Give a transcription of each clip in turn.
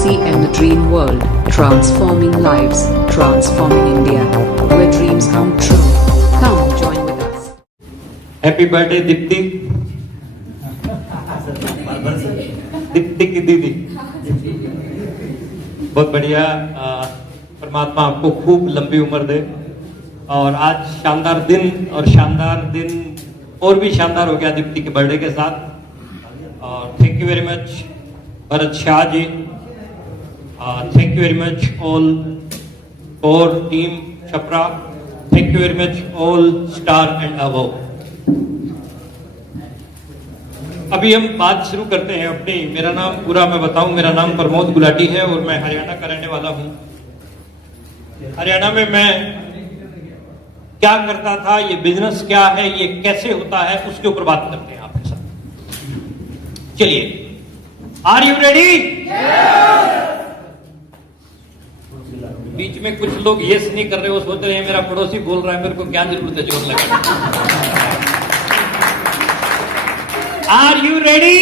DCM the Dream World, transforming lives, transforming India, where dreams come true. Come join with us. Happy birthday Deepti. Deepti की दीदी, बहुत बढ़िया। परमात्मा आपको खूब लंबी उम्र दे। और आज शानदार दिन, और शानदार दिन और भी शानदार हो गया दीप्ति के बर्थडे के साथ। और thank you very much Bharat Shah ji, thank you very much all और team Chhapra, thank you very much all star and above. अभी हम बात शुरू करते हैं अपनी। मेरा नाम पूरा मैं बताऊं, मेरा नाम प्रमोद गुलाटी है और मैं हरियाणा का रहने वाला हूं। हरियाणा में मैं क्या करता था, ये बिजनेस क्या है, ये कैसे होता है, उसके ऊपर बात करते हैं आपके साथ। चलिए, आर यू रेडी? बीच में कुछ लोग यस नहीं कर रहे, वो सोच रहे हैं मेरा पड़ोसी बोल रहा है, मेरे को क्या जरूरत है जोर लगाने। Are you ready?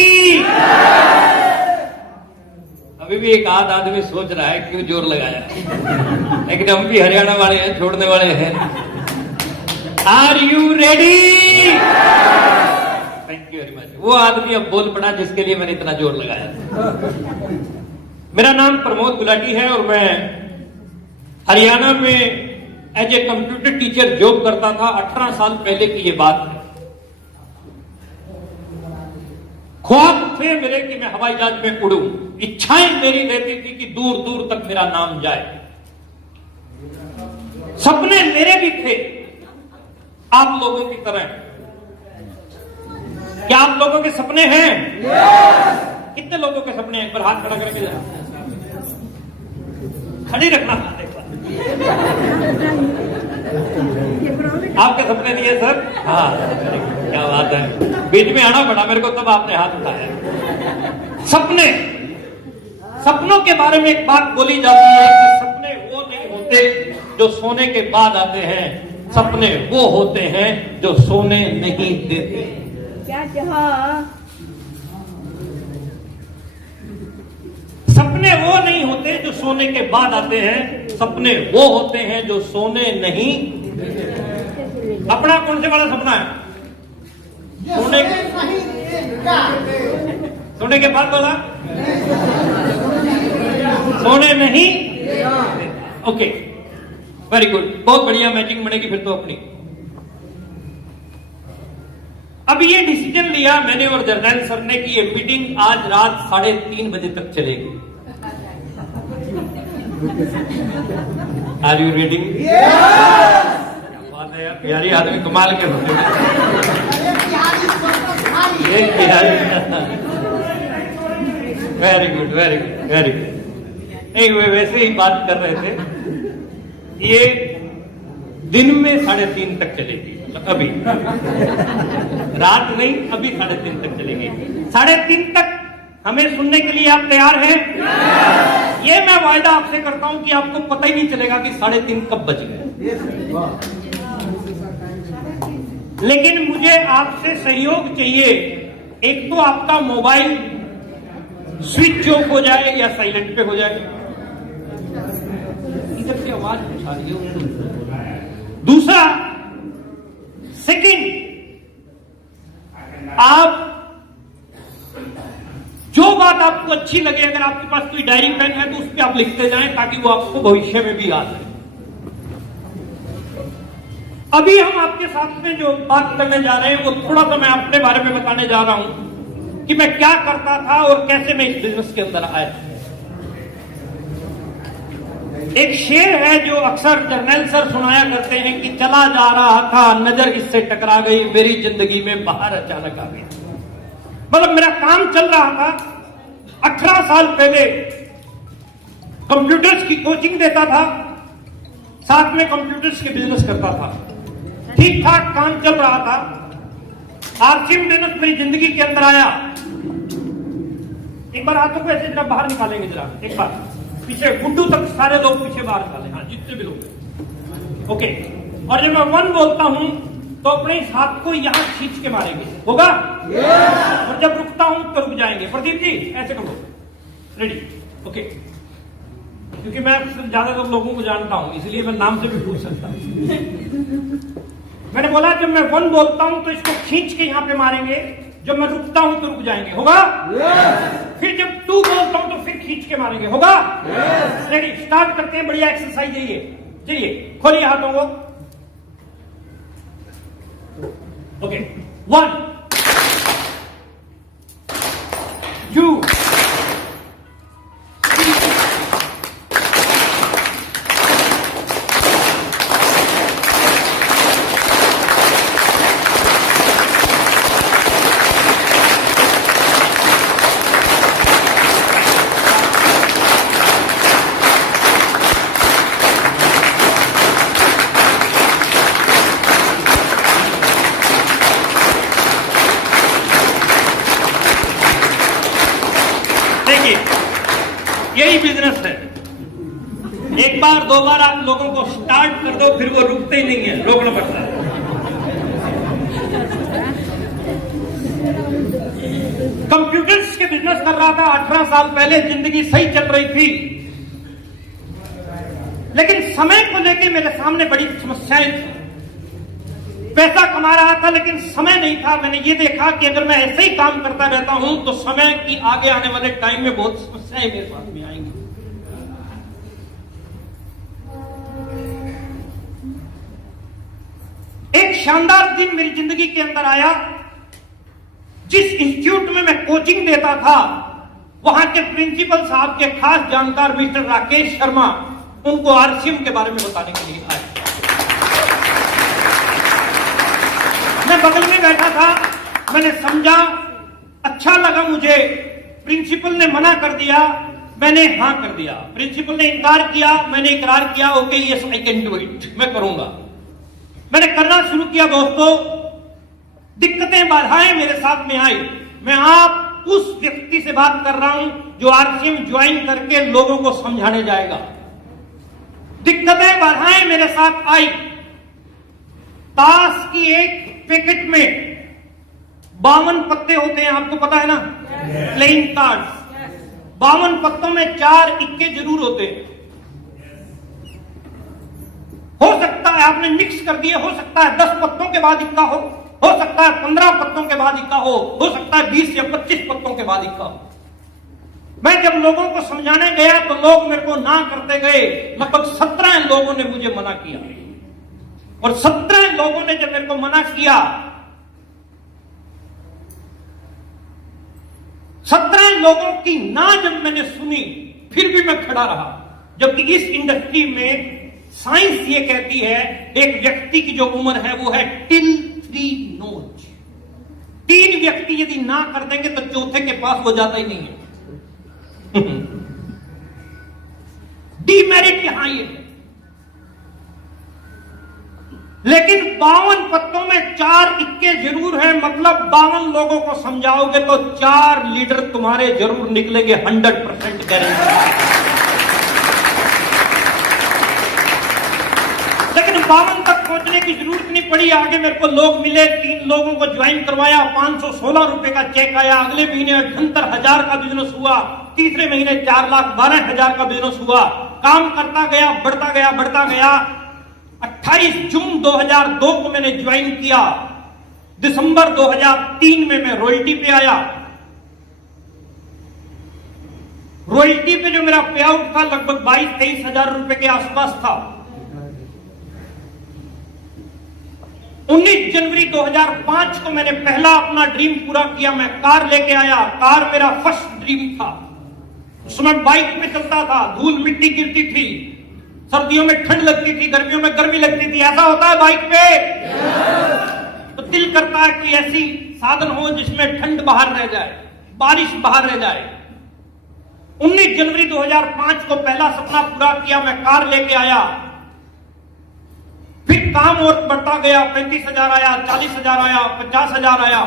अभी भी एक आध आदमी सोच रहा है क्यों जोर लगाया, लेकिन हम भी हरियाणा वाले हैं, छोड़ने वाले हैं। Are you ready? Thank you very much. वो आदमी अब बोल पड़ा जिसके लिए मैंने इतना जोर लगाया। मेरा नाम प्रमोद गुलाटी है और मैं हरियाणा में as a computer teacher job करता था। 18 साल पहले की ये बात है। ख्वाब थे मेरे कि मैं हवाई जहाज में उड़ूं, इच्छाएं मेरी रहती थी कि दूर दूर तक मेरा नाम जाए। सपने मेरे भी थे आप लोगों की तरह। क्या आप लोगों के सपने हैं? कितने लोगों के सपने हैं? एक बार हाथ खड़ा करके जरा खड़ी रखना। आपके सपने नहीं है सर? हाँ, क्या बात है। बीच में आना पड़ा मेरे को, तब आपने हाथ उठाया। सपने, सपनों के बारे में एक बात बोली जाती है कि सपने वो नहीं होते जो सोने के बाद आते हैं, सपने वो होते हैं जो सोने नहीं देते। क्या कहा? सपने वो नहीं होते जो सोने के बाद आते हैं, सपने वो होते हैं जो सोने नहीं। अपना कौन से वाला सपना है? सोने के बाद वाला? सोने नहीं। ओके, वेरी गुड, बहुत बढ़िया मैचिंग बनेगी फिर तो अपनी। अब ये डिसीजन लिया मैंने और जर्नैल सर ने कि ये मीटिंग आज रात 3:30 बजे तक चलेगी। Are you ready? बात है यार, प्यारी आदमी कमाल के होते हैं। Very good, very good, very good. नहीं, वे वैसे ही बात कर रहे थे। ये दिन में 3:30 तक चलेगी, अभी रात नहीं, अभी 3:30 तक चलेगी। 3:30 तक हमें सुनने के लिए आप तैयार हैं? ये मैं वायदा आपसे करता हूं कि आपको पता ही नहीं चलेगा कि 3:30 कब बज गए। लेकिन मुझे आपसे सहयोग चाहिए। एक तो आपका मोबाइल स्विच ऑफ हो जाए या साइलेंट पे हो जाए। इधर से आवाज उठा रही है। दूसरा, सेकंड, आप जो बात आपको अच्छी लगे, अगर आपके पास कोई डायरी पेन है तो उस पर आप लिखते जाएं ताकि वो आपको भविष्य में भी याद रहे। अभी हम आपके साथ में जो बात करने जा रहे हैं वो थोड़ा सा मैं अपने बारे में बताने जा रहा हूं कि मैं क्या करता था और कैसे मैं इस बिजनेस के अंदर आया। एक शेर है जो अक्सर जर्नैल सर सुनाया करते हैं कि चला जा रहा था, नजर इससे टकरा गई, मेरी जिंदगी में बाहर अचानक आ गई। मतलब मेरा काम चल रहा था। 18 साल पहले कंप्यूटर्स की कोचिंग देता था, साथ में कंप्यूटर्स के बिजनेस करता था। ठीक ठाक काम चल रहा था। आरसीएम बिजनेस मेरी जिंदगी के अंदर आया। एक बार हाथों को ऐसे जरा बाहर निकालेंगे, जरा एक बार पीछे, गुड्डू तक सारे लोग पीछे बाहर निकालें। हाँ, जितने भी लोग। ओके, और जब मैं 1 बोलता हूं तो अपने इस हाथ को यहां खींच के मारेंगे, होगा? और जब रुकता हूं तो रुक जाएंगे। प्रदीप जी ऐसे करो, रेडी? ओके, क्योंकि मैं ज्यादातर लोगों को जानता हूं, इसलिए मैं नाम से भी पूछ सकता हूं। मैंने बोला जब मैं 1 बोलता हूं तो इसको खींच के यहां पे मारेंगे, जब मैं रुकता हूं तो रुक जाएंगे, होगा? फिर जब 2 बोलता हूं तो फिर खींच के मारेंगे, होगा? रेडी, स्टार्ट करते हैं। बढ़िया एक्सरसाइज है ये। चलिए खोलिए हाथों को। ओके, 1 2 यही बिजनेस है। एक बार 2 बार आप लोगों को स्टार्ट कर दो, फिर वो रुकते ही नहीं है, रोकना पड़ता है। कंप्यूटर्स के बिजनेस कर रहा था 18 साल पहले, जिंदगी सही चल रही थी, लेकिन समय को लेकर मेरे सामने बड़ी समस्याएं थी। पैसा कमा रहा था लेकिन समय नहीं था। मैंने ये देखा कि अगर मैं ऐसे ही काम करता रहता हूं तो समय की आगे आने वाले टाइम में बहुत समस्याएं मेरे पास में आएंगी। एक शानदार दिन मेरी जिंदगी के अंदर आया। जिस इंस्टीट्यूट में मैं कोचिंग देता था, वहां के प्रिंसिपल साहब के खास जानकार मिस्टर राकेश शर्मा उनको आरसीएम के बारे में बताने के लिए आए। मैं बगल में बैठा था, मैंने समझा, अच्छा लगा मुझे। प्रिंसिपल ने मना कर दिया, मैंने हां कर दिया। प्रिंसिपल ने इनकार किया, मैंने इकरार किया, okay yes I can do it, मैं करूंगा। मैंने करना शुरू किया। दोस्तों, दिक्कतें बाधाएं मेरे साथ में आई। मैं आप उस व्यक्ति से बात कर रहा हूं जो आरसीएम ज्वाइन करके लोगों को समझाने जाएगा। दिक्कतें बाधाएं मेरे साथ आई। ताश की एक पैकेट में 52 पत्ते होते हैं, आपको पता है ना, प्लेइंग कार्ड्स। 52 पत्तों में 4 इक्के जरूर होते हैं। हो सकता है आपने मिक्स कर दिए, हो सकता है 10 पत्तों के बाद इक्का हो सकता है 15 पत्तों के बाद इक्का हो सकता है 20 या 25 पत्तों के बाद इक्का हो। मैं जब लोगों को समझाने गया तो लोग मेरे को ना करते गए। लगभग 17 लोगों ने मुझे मना किया, और 17 लोगों ने जब मेरे को मना किया, 17 लोगों की ना जब मैंने सुनी, फिर भी मैं खड़ा रहा। जबकि इस इंडस्ट्री में साइंस ये कहती है एक व्यक्ति की जो उम्र है वो है टिल 3 नोज। 3 व्यक्ति यदि ना कर देंगे तो चौथे के पास वो जाता ही नहीं है। डीमेरिट यहां ये है। लेकिन 52 पत्तों में 4 इक्के जरूर है, मतलब 52 लोगों को समझाओगे तो 4 लीडर तुम्हारे जरूर निकलेंगे, 100% गारंटी। लेकिन 52 तक पहुंचने की जरूरत नहीं पड़ी। आगे मेरे को लोग मिले, 3 लोगों को ज्वाइन करवाया, 516 रुपए का चेक आया। अगले महीने 78,000 का बिजनेस हुआ। तीसरे महीने 4,12,000 का बिजनेस हुआ। काम करता गया, बढ़ता गया, बढ़ता गया। 28 जून 2002 को मैंने ज्वाइन किया। दिसंबर 2003 में मैं रॉयल्टी पे आया। रॉयल्टी पे जो मेरा पे आउट था लगभग 22-23 हजार रुपए के आसपास था। 19 जनवरी 2005 को मैंने पहला अपना ड्रीम पूरा किया। मैं कार लेके आया। कार मेरा फर्स्ट ड्रीम था। उसमें बाइक पे चलता था, धूल मिट्टी गिरती थी, सर्दियों में ठंड लगती थी, गर्मियों में गर्मी लगती थी। ऐसा होता है बाइक पे? तो दिल करता है कि ऐसी साधन हो जिसमें ठंड बाहर रह जाए, बारिश बाहर रह जाए। 19 जनवरी 2005 को पहला सपना पूरा किया। मैं कार लेके आया। फिर काम और बढ़ता गया। 35,000 आया, 40,000 आया, 50,000 आया।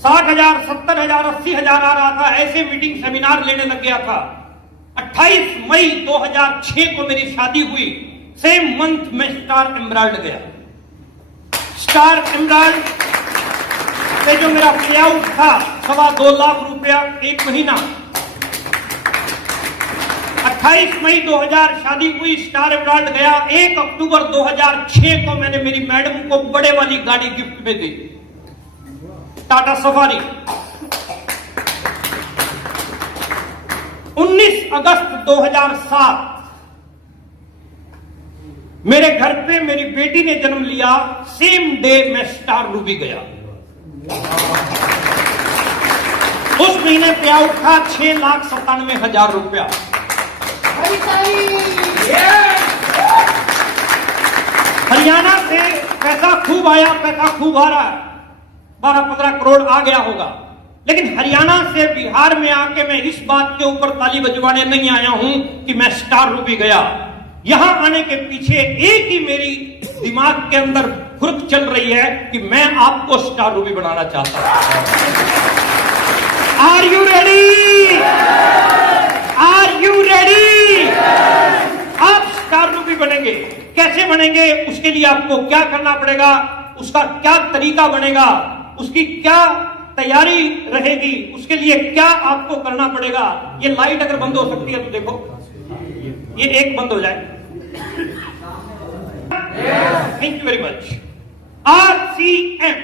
$60,000, $70,000, $80,000 आ रहा था। ऐसे मीटिंग सेमिनार लेने लग गया था। 28 मई 2006 को मेरी शादी हुई। सेम मंथ में स्टार एमराल्ड गया। स्टार एमराल्ड पे जो मेरा पे आउट था 2.25 लाख रुपया एक महीना, 28 मई 2000 शादी हुई, स्टार एवराल्ड गया। 1 अक्टूबर 2006 को मैंने मेरी मैडम को बड़े वाली गाड़ी गिफ्ट में दी, टाटा सफारी। 19 अगस्त 2007 मेरे घर पे मेरी बेटी ने जन्म लिया, सेम डे मैं स्टार रूबी गया। उस महीने पे आउट था 6,97,000 रुपया। हरियाणा से पैसा खूब आया, पैसा खूब आ रहा है, 12-15 करोड़ आ गया होगा। लेकिन हरियाणा से बिहार में आके मैं इस बात के ऊपर ताली बजवाने नहीं आया हूं कि मैं स्टार रूबी गया। यहां आने के पीछे एक ही मेरी दिमाग के अंदर फुर्क चल रही है कि मैं आपको स्टार रूबी बनाना चाहता हूं। Are you ready? Are you ready? आप स्टार रूबी बनेंगे। कैसे बनेंगे? उसके लिए आपको क्या करना पड़ेगा, उसका क्या तरीका बनेगा, उसकी क्या तैयारी रहेगी, उसके लिए क्या आपको करना पड़ेगा। ये लाइट अगर बंद हो सकती है तो देखो, ये एक बंद हो जाए। Thank you very much. RCM,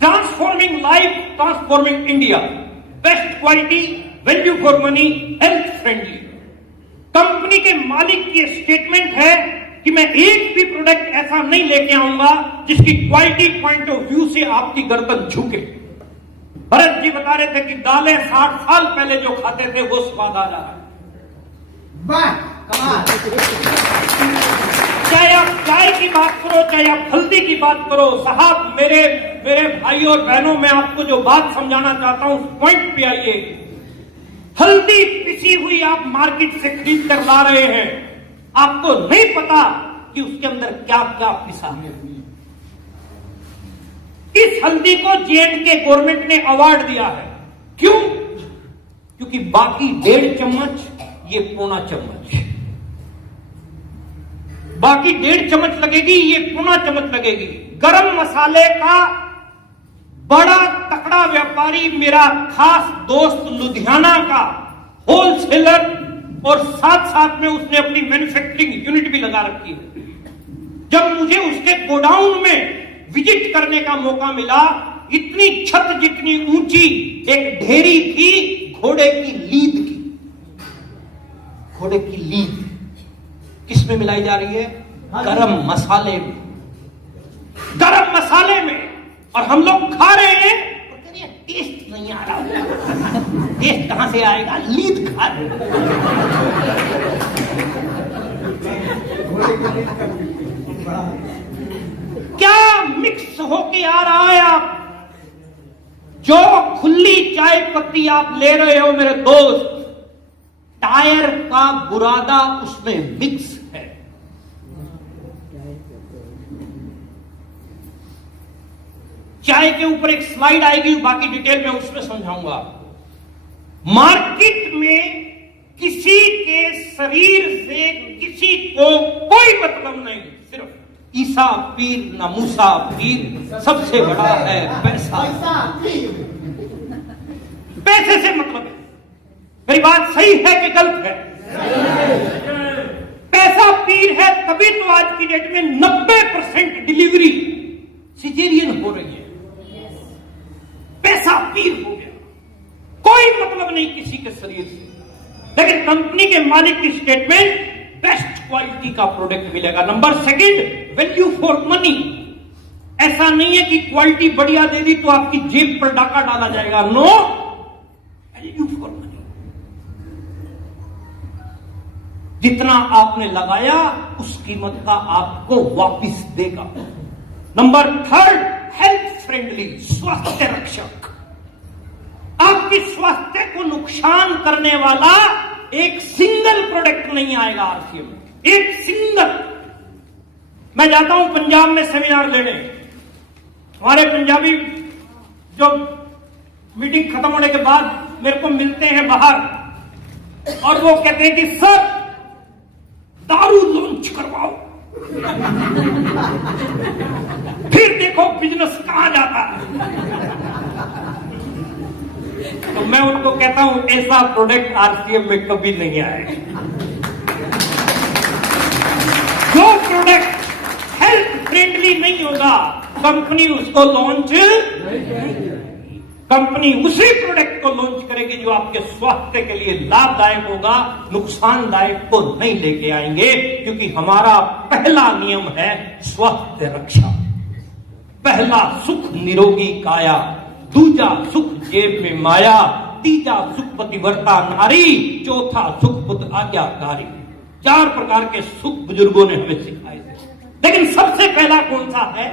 transforming life, transforming India, best quality, value for money, health friendly. Company के मालिक की स्टेटमेंट है कि मैं एक भी प्रोडक्ट ऐसा नहीं लेके आऊंगा जिसकी क्वालिटी पॉइंट ऑफ व्यू से आपकी गर्दन झुके। भरत जी बता रहे थे कि दालें 60 साल पहले जो खाते थे वो स्वाद आ रहा है। चाहे आप चाय की बात करो, चाहे आप हल्दी की बात करो, साहब मेरे भाइयों और बहनों, मैं आपको जो बात समझाना चाहता हूं उस पॉइंट पे आइए। हल्दी पिसी हुई आप मार्केट से खरीद कर ला रहे हैं, आपको नहीं पता कि उसके अंदर क्या क्या पिसा है। इस हल्दी को J&K गवर्नमेंट ने अवार्ड दिया है। क्यों? क्योंकि बाकी 1.5 चम्मच, ये 1.25 चम्मच, बाकी 1.5 चम्मच लगेगी, ये 1.25 चम्मच लगेगी। गरम मसाले का बड़ा तकड़ा व्यापारी, मेरा खास दोस्त लुधियाना का होलसेलर, और साथ साथ में उसने अपनी मैन्युफैक्चरिंग यूनिट भी लगा रखी है। जब मुझे उसके गोडाउन में विजिट करने का मौका मिला, इतनी छत जितनी ऊंची एक ढेरी थी घोड़े की लीद की। घोड़े की लीद किस में मिलाई जा रही है? गरम मसाले में। गरम मसाले में। और हम लोग खा रहे हैं, टेस्ट नहीं आ रहा। टेस्ट कहां से आएगा? लीद खा रहे। क्या मिक्स होके आ रहा है? आप जो खुली चाय पत्ती आप ले रहे हो मेरे दोस्त, टायर का बुरादा उसमें मिक्स है। चाय के ऊपर एक स्लाइड आएगी, बाकी डिटेल में उसमें समझाऊंगा। मार्केट में किसी के शरीर से किसी को कोई मतलब नहीं, सिर्फ ईसा पीर न मूसा पीर, सबसे बड़ा है पैसा। पैसे से मतलब है। मेरी बात सही है कि गलत है? पैसा पीर है, तभी तो आज की डेट में 90% डिलीवरी सिजेरियन हो रही है। पैसा पीर हो गया, कोई मतलब नहीं किसी के शरीर से। लेकिन कंपनी के मालिक की स्टेटमेंट, बेस्ट क्वालिटी का प्रोडक्ट मिलेगा। Number 2, value for money. ऐसा नहीं है कि क्वालिटी बढ़िया दे दी तो आपकी जेब पर डाका डाला जाएगा। No, value for money. जितना आपने लगाया उस कीमत का आपको वापिस देगा। नंबर 3, हेल्थ फ्रेंडली, स्वास्थ्य रक्षक। आपकी स्वास्थ्य को नुकसान करने वाला एक सिंगल प्रोडक्ट नहीं आएगा आरसीएम। एक सिंगल। मैं जाता हूं पंजाब में सेमिनार लेने, हमारे पंजाबी जो मीटिंग खत्म होने के बाद मेरे को मिलते हैं बाहर, और वो कहते हैं कि सर दारू लॉन्च करवाओ। फिर देखो बिजनेस कहां जाता है। तो मैं उनको कहता हूं ऐसा प्रोडक्ट आरसीएम में कभी नहीं आएगा। जो प्रोडक्ट हेल्थ फ्रेंडली नहीं होगा कंपनी उसको लॉन्च, कंपनी उसी प्रोडक्ट को लॉन्च करेगी जो आपके स्वास्थ्य के लिए लाभदायक होगा, नुकसानदायक को नहीं लेके आएंगे। क्योंकि हमारा पहला नियम है स्वास्थ्य रक्षा। पहला सुख निरोगी काया, दूजा सुख जेब में माया, तीजा सुख पतिव्रता नारी, चौथा सुख पुत्र आज्ञाकारी। 4 प्रकार के सुख बुजुर्गों ने हमें सिखाए थे। लेकिन सबसे पहला कौन सा है?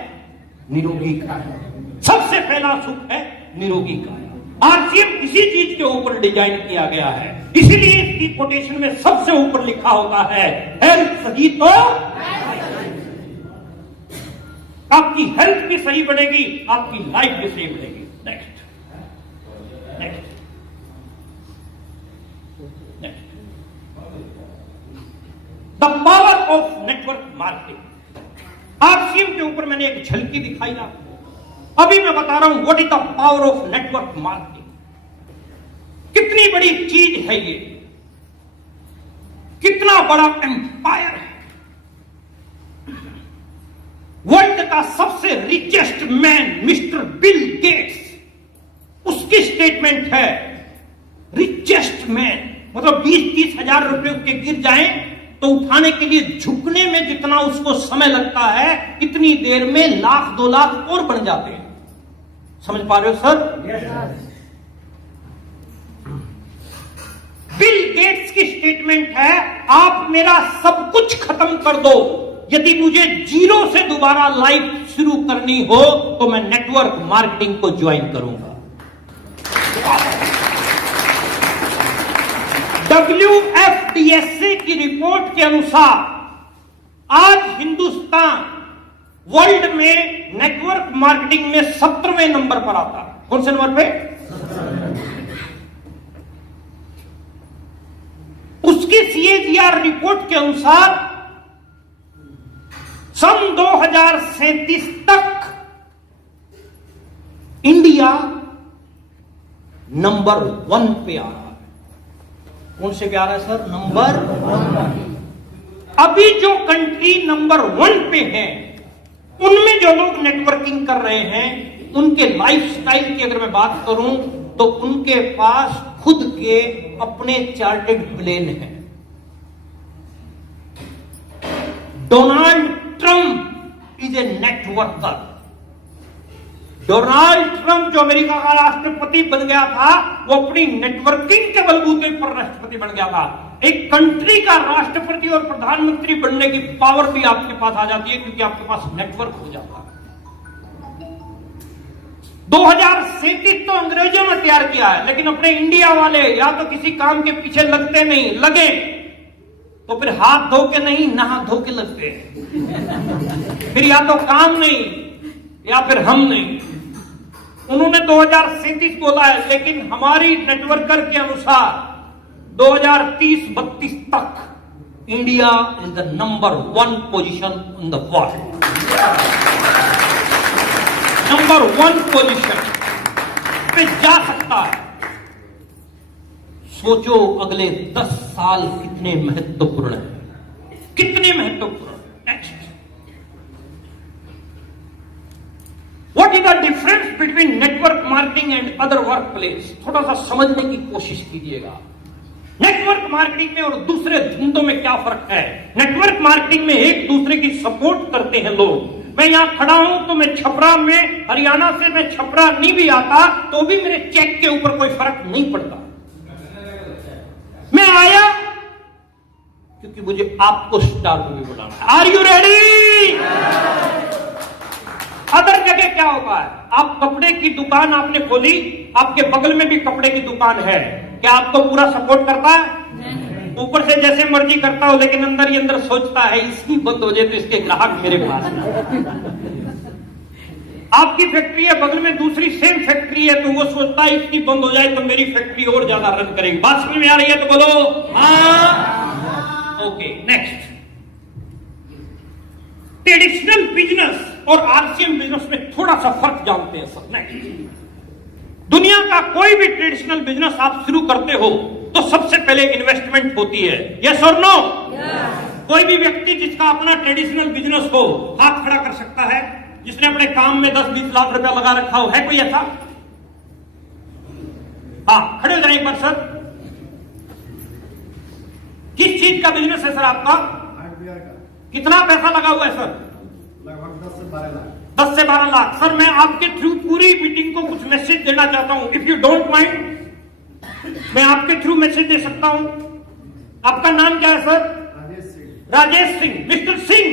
निरोगी काया। सबसे पहला सुख है निरोगी काया। आरसीएम किसी चीज के ऊपर डिजाइन किया गया है, इसीलिए इसकी कोटेशन में सबसे ऊपर लिखा होता है हेल्थ सही तो आपकी हेल्थ भी सही बनेगी, आपकी लाइफ भी सही बनेगी। Next next next the power of network marketing. RCM के ऊपर मैंने एक झलकी दिखाई आपको। अभी मैं बता रहा हूं what is the power of network marketing. कितनी बड़ी चीज है ये, कितना बड़ा एम्पायर है। वर्ल्ड का सबसे richest man mister Bill Gates, उसकी स्टेटमेंट है रिचेस्ट मैन, मतलब 20-30 हजार रुपए उसके गिर जाएं तो उठाने के लिए झुकने में जितना उसको समय लगता है इतनी देर में 1 लाख 2 लाख और बढ़ जाते हैं। समझ पा रहे हो सर? बिल गेट्स की स्टेटमेंट है आप मेरा सब कुछ खत्म कर दो, यदि मुझे 0 से दोबारा लाइफ शुरू करनी हो तो मैं नेटवर्क मार्केटिंग को ज्वाइन करूंगा। WFDSA की रिपोर्ट के अनुसार आज हिंदुस्तान वर्ल्ड में नेटवर्क मार्केटिंग में 17वें नंबर पर आता है। कौन से नंबर पे? उसकी CAGR रिपोर्ट के अनुसार सन 2037 तक इंडिया नंबर 1 पे आ रहा है। कौन से पे आ रहा है सर? नंबर 1। अभी जो कंट्री नंबर 1 पे है उनमें जो लोग नेटवर्किंग कर रहे हैं उनके लाइफस्टाइल की अगर मैं बात करूं तो उनके पास खुद के अपने चार्टेड प्लेन हैं। Donald Trump is a networker. Donald Trump जो अमेरिका का राष्ट्रपति बन गया था वो अपनी नेटवर्किंग के बलबूते पर राष्ट्रपति बन गया था। एक कंट्री का राष्ट्रपति और प्रधानमंत्री बनने की पावर भी आपके पास आ जाती है क्योंकि आपके पास नेटवर्क हो जाता है। 2037 तो अंग्रेजों ने तैयार किया है, लेकिन अपने इंडिया वाले या तो किसी काम के पीछे लगते नहीं, लगे तो फिर हाथ धो के नहीं नहा धो के लगते हैं। फिर या तो काम नहीं या फिर हम नहीं। उन्होंने 2037 बोला है, लेकिन हमारी नेटवर्कर के अनुसार 2030-32 तक India is the number 1 position in the world. Number 1 position पे जा सकता है। सोचो अगले 10 साल कितने महत्वपूर्ण है, कितने महत्वपूर्ण। Next, what is the difference between network marketing and other work place? थोड़ा सा समझने की कोशिश कीजिएगा। नेटवर्क मार्केटिंग में और दूसरे धंधों में क्या फर्क है? नेटवर्क मार्केटिंग में एक दूसरे की सपोर्ट करते हैं लोग। मैं यहां खड़ा हूं तो मैं छपरा में, हरियाणा से मैं छपरा नहीं भी आता तो भी मेरे चेक के ऊपर कोई फर्क नहीं पड़ता। मैं आया क्योंकि मुझे आपको स्टार मूवी बनाना है। Are you ready? अदर जगह क्या होता है? आप कपड़े की दुकान आपने खोली, आपके बगल में भी कपड़े की दुकान है, क्या आपको पूरा सपोर्ट करता है? ऊपर से जैसे मर्जी करता हो, लेकिन अंदर ही अंदर सोचता है इसकी बंद हो जाए तो इसके ग्राहक मेरे पास ना। आपकी फैक्ट्री है, बगल में दूसरी सेम फैक्ट्री है, तो वो सोचता है इसकी बंद हो जाए तो मेरी फैक्ट्री और ज्यादा रन करेगी। बात समझ में आ रही है तो बोलो हाँ। Okay, next. ट्रेडिशनल बिजनेस और आरसीएम बिजनेस में थोड़ा सा फर्क जानते हैं सर। नहीं, दुनिया का कोई भी ट्रेडिशनल बिजनेस आप शुरू करते हो तो सबसे पहले इन्वेस्टमेंट होती है, यस और नो? कोई भी व्यक्ति जिसका अपना ट्रेडिशनल बिजनेस हो हाथ खड़ा कर सकता है, जिसने अपने काम में 10-20 लाख रुपया लगा रखा हो, है कोई ऐसा? हाँ, खड़े हो जाए एक बार सर। किस चीज का बिजनेस है सर आपका? कितना पैसा लगा हुआ है सर? लगभग 10 से 12 लाख। 10 से 12 लाख। सर मैं आपके थ्रू पूरी मीटिंग को कुछ मैसेज देना चाहता हूं, इफ यू डोंट माइंड मैं आपके थ्रू मैसेज दे सकता हूं। आपका नाम क्या है सर? राजेश सिंह। राजेश सिंह। मिस्टर सिंह,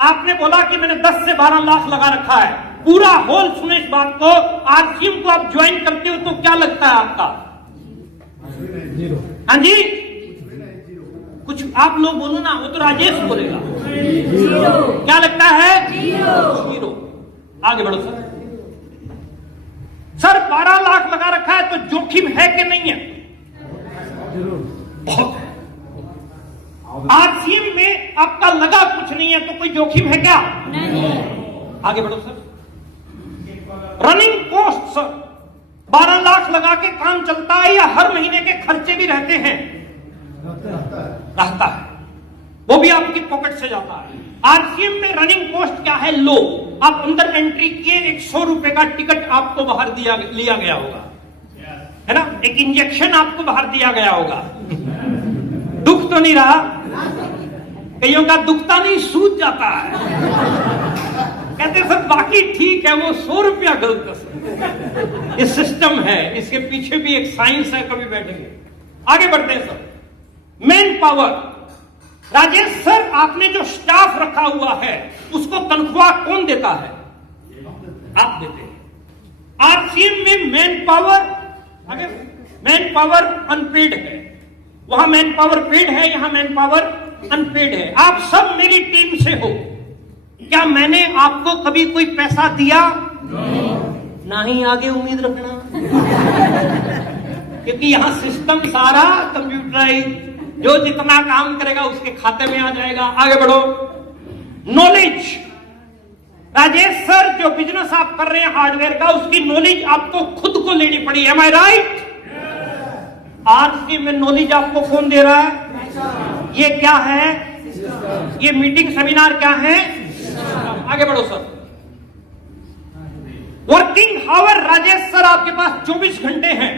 आपने बोला कि मैंने 10 से 12 लाख लगा रखा है। पूरा होल सुने इस बात को। आरसीएम को आप ज्वाइन करते हो तो क्या लगता है आपका? जीरो। हाँ जी, कुछ आप लोग बोलो ना, वो तो राजेश बोलेगा। क्या लगता है? जीरो। आगे बढ़ो सर। सर 12 लाख लगा रखा है तो जोखिम है कि नहीं है? बहुत है। आरसीएम में आपका लगा कुछ नहीं है तो कोई जोखिम है क्या? नहीं। आगे बढ़ो sir. Running cost sir 12 lakh लगा के काम चलता है या हर महीने के खर्चे भी रहते हैं? रहता है, वो भी आपकी पॉकेट से जाता है। आरसीएम में रनिंग कॉस्ट क्या है? लो। आप अंदर एंट्री किए, 100 रुपए का टिकट आपको बाहर लिया गया होगा, है ना? एक इंजेक्शन आपको बाहर दिया गया होगा। दुख तो नहीं रहा? कईयों का दुखता नहीं, सूझ जाता है। कहते सर बाकी ठीक है, वो 100 रुपया गलत कर। ये सिस्टम है, इसके पीछे भी एक साइंस है, कभी बैठेंगे। आगे बढ़ते हैं sir. Man power. Rajesh sir, आपने जो स्टाफ रखा हुआ है उसको तनख्वाह कौन देता है? आप देते हैं। आरसीएम में मैन पावर, आगे मैन पावर अनपेड है, वहां मैन पावर पेड है, यहां मैन पावर अनपेड है। आप सब मेरी टीम से हो। क्या मैंने आपको कभी कोई पैसा दिया? ना ही आगे उम्मीद रखना, क्योंकि यहां सिस्टम सारा कंप्यूटराइज, जो जितना काम करेगा उसके खाते में आ जाएगा। आगे बढ़ो। नॉलेज। राजेश सर, जो बिजनेस आप कर रहे हैं हार्डवेयर का, उसकी नॉलेज आपको खुद को लेनी पड़ी, एम आई राइट? आरसीएम में नॉलेज आपको कौन दे रहा है? ये क्या है? ये मीटिंग सेमिनार क्या है? आगे बढ़ो sir. Working hour. Rajesh sir, आपके पास 24 घंटे हैं।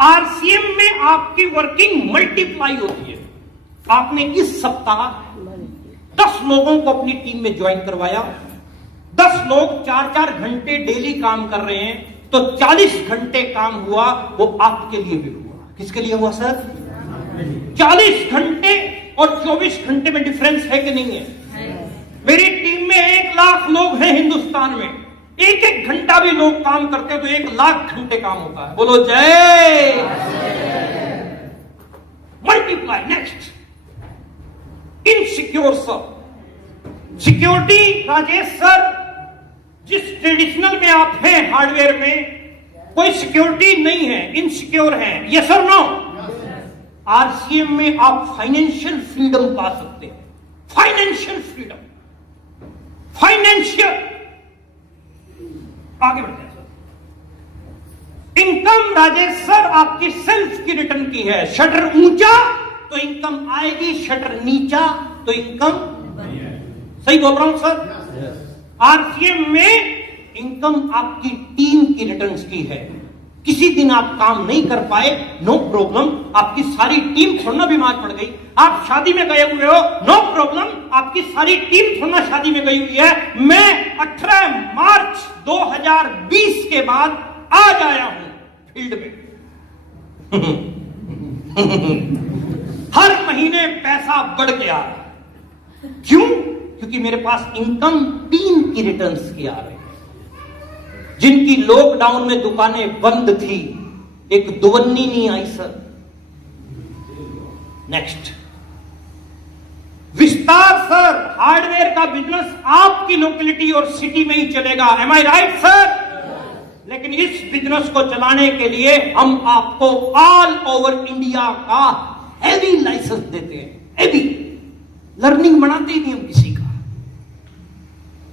आरसीएम में आपकी वर्किंग मल्टीप्लाई होती है। आपने इस सप्ताह 10 लोगों को अपनी टीम में ज्वाइन करवाया। 10 लोग 4-4 घंटे डेली काम कर रहे हैं, तो 40 घंटे काम हुआ। वो आपके लिए भी हुआ। किसके लिए हुआ सर? 40 घंटे और 24 घंटे में डिफरेंस है कि नहीं है? मेरी टीम में 1 लाख लोग हैं हिंदुस्तान में। 1-1 घंटा भी लोग काम करते हैं तो 1 लाख घंटे काम होता है। बोलो जय। Multiply. Next, insecure sir. Security. Rajesh sir, जिस ट्रेडिशनल में आप हैं हार्डवेयर में, कोई सिक्योरिटी नहीं है, इनसिक्योर है, यस और नो? आरसीएम में आप फाइनेंशियल फ्रीडम पा सकते हैं। Financial freedom, financial. आगे बढ़ते हैं सर। इनकम। राजेश सर, आपकी सेल्फ की रिटर्न की है। शटर ऊंचा तो इनकम आएगी, शटर नीचा तो इनकम। सही बोल रहा हूं सर? आरसीएम में इनकम आपकी टीम की रिटर्न्स की है। किसी दिन आप काम नहीं कर पाए, नो प्रॉब्लम, आपकी सारी टीम थोड़ा बीमार पड़ गई। आप शादी में गए हुए हो, नो प्रॉब्लम, आपकी सारी टीम थोड़ा शादी में गई हुई है। मैं 18 मार्च 2020 के बाद आज आया हूं फील्ड में। हर महीने पैसा बढ़ गया। क्यों? क्योंकि मेरे पास इनकम टीम की रिटर्न्स की आ रही है। जिनकी लॉकडाउन में दुकानें बंद थी, एक दुवन्नी नहीं आई सर। नेक्स्ट, विस्तार सर। हार्डवेयर का बिजनेस आपकी लोकेलिटी और सिटी में ही चलेगा, एम आई राइट सर? लेकिन इस बिजनेस को चलाने के लिए हम आपको ऑल ओवर इंडिया का हेवी लाइसेंस देते हैं। हेवी लर्निंग बनाते ही नहीं हम किसी का।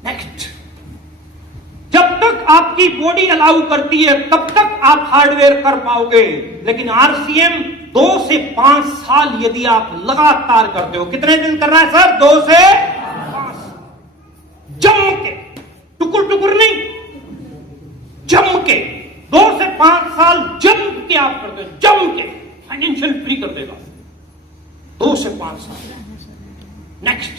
नेक्स्ट, जब तक आपकी बॉडी अलाउ करती है तब तक आप हार्डवेयर कर पाओगे, लेकिन आरसीएम 2 से 5 साल यदि आप लगातार करते हो। कितने दिन कर रहा है सर? 2 से 5, जम के, टुकुर टुकुर नहीं, जम के 2 से 5 साल जम के आप करते हो, जम के फाइनेंशियल फ्री कर देगा 2 से 5 साल। नेक्स्ट,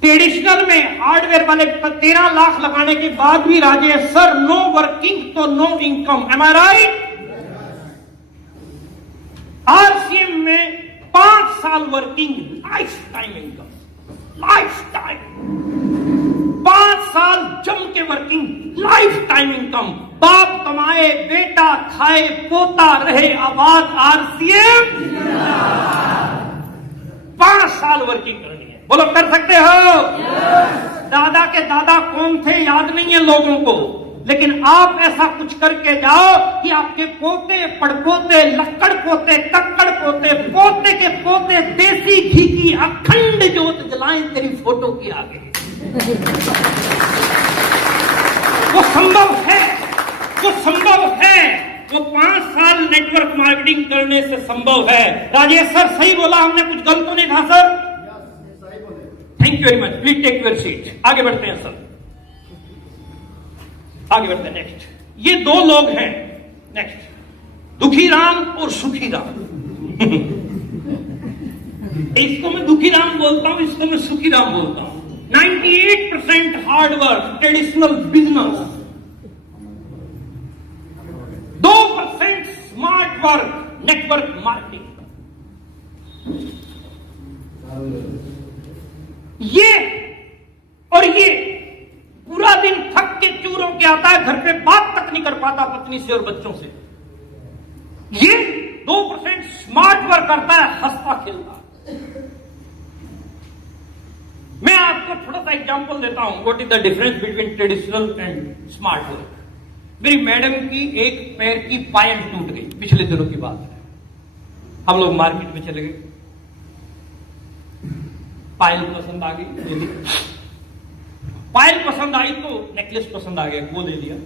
ट्रेडिशनल में हार्डवेयर वाले 13 लाख लगाने के बाद भी राजेश सर नो वर्किंग तो नो इनकम, एम आई राइट? आरसीएम में 5 साल working, life time income, life time 5 साल जम के वर्किंग, लाइफ टाइम इनकम। बाप कमाए, बेटा खाए, पोता रहे आबाद, आरसीएम 5 साल वर्किंग करनी है। बोलो कर सकते हो? दादा के दादा कौन थे याद नहीं है लोगों को, लेकिन आप ऐसा कुछ करके जाओ कि आपके पोते, पड़पोते, लक्कड़ पोते, कक्कड़ पोते, पोते के पोते देसी घी की अखंड ज्योत जलाएं तेरी फोटो के आगे। वो संभव है, वो संभव है, वो 5 साल नेटवर्क मार्केटिंग करने से संभव है। राजेश सर सही बोला, हमने कुछ गलत तो नहीं कहा sir? Thank you very much, please take your seat. आगे बढ़ते हैं सर, आगे बढ़ते हैं। नेक्स्ट, ये 2 लोग हैं। नेक्स्ट, दुखी राम और सुखी राम। इसको मैं दुखी राम बोलता हूं, इसको मैं सुखी राम बोलता हूं। 98% hard work, traditional business, 2% smart work, network marketing. ये और ये पूरा दिन थक के चूर होके आता है, घर पे बात तक नहीं कर पाता पत्नी से और बच्चों से। ये 2% स्मार्ट वर्क करता है, हंसता खेलता। मैं आपको थोड़ा सा एग्जांपल देता हूं, what is the difference between traditional and smart work. मेरी मैडम की एक पैर की पायल टूट गई, पिछले दिनों की बात है। हम लोग मार्केट में चले गए, पायल पसंद आ गई, पायल पसंद आई तो नेकलेस पसंद आ गया, वो ले लिया।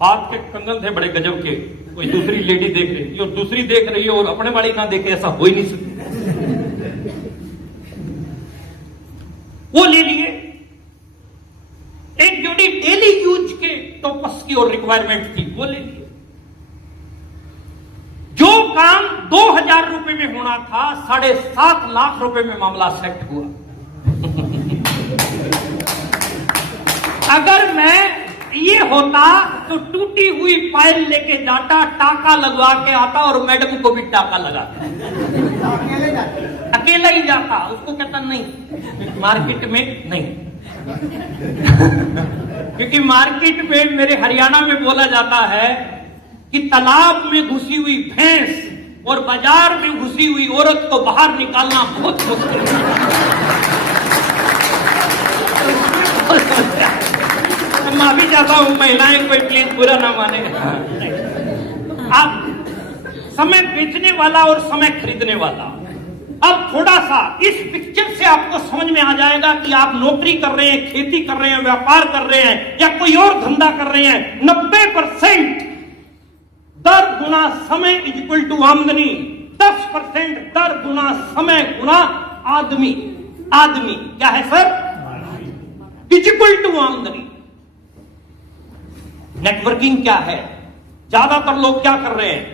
हाथ के कंगन थे बड़े गजब के, कोई दूसरी लेडी देख रही थी और दूसरी देख रही है और अपने वाली ना देखे, ऐसा हो ही नहीं सकता। वो ले लिए। एक जोड़ी डेली यूज के टॉपस की और रिक्वायरमेंट थी, वो ले लिए। जो काम 2000 रुपए में होना था, 7.5 लाख रुपए में मामला सेट हुआ। अगर मैं ये होता तो टूटी हुई पायल लेके जाता, टाका लगवा के आता और मैडम को भी टाका लगाता। अकेला ही जाता, उसको कहता नहीं मार्केट में नहीं। क्योंकि मार्केट में मेरे हरियाणा में बोला जाता है कि तालाब में घुसी हुई भैंस और बाजार में घुसी हुई औरत को बाहर निकालना बहुत मुश्किल है। माफी चाहता हूं महिलाएं, कोई प्लीज बुरा ना माने। आप समय बेचने वाला और समय खरीदने वाला। अब थोड़ा सा इस पिक्चर से आपको समझ में आ जाएगा कि आप नौकरी कर रहे हैं, खेती कर रहे हैं, व्यापार कर रहे हैं या कोई और धंधा कर रहे हैं। 90% दर गुना समय इज इक्वल टू आमदनी, 10% दर गुना समय गुना आदमी। आदमी क्या है सर? इज इक्वल टू आमदनी। नेटवर्किंग क्या है? ज्यादातर लोग क्या कर रहे हैं?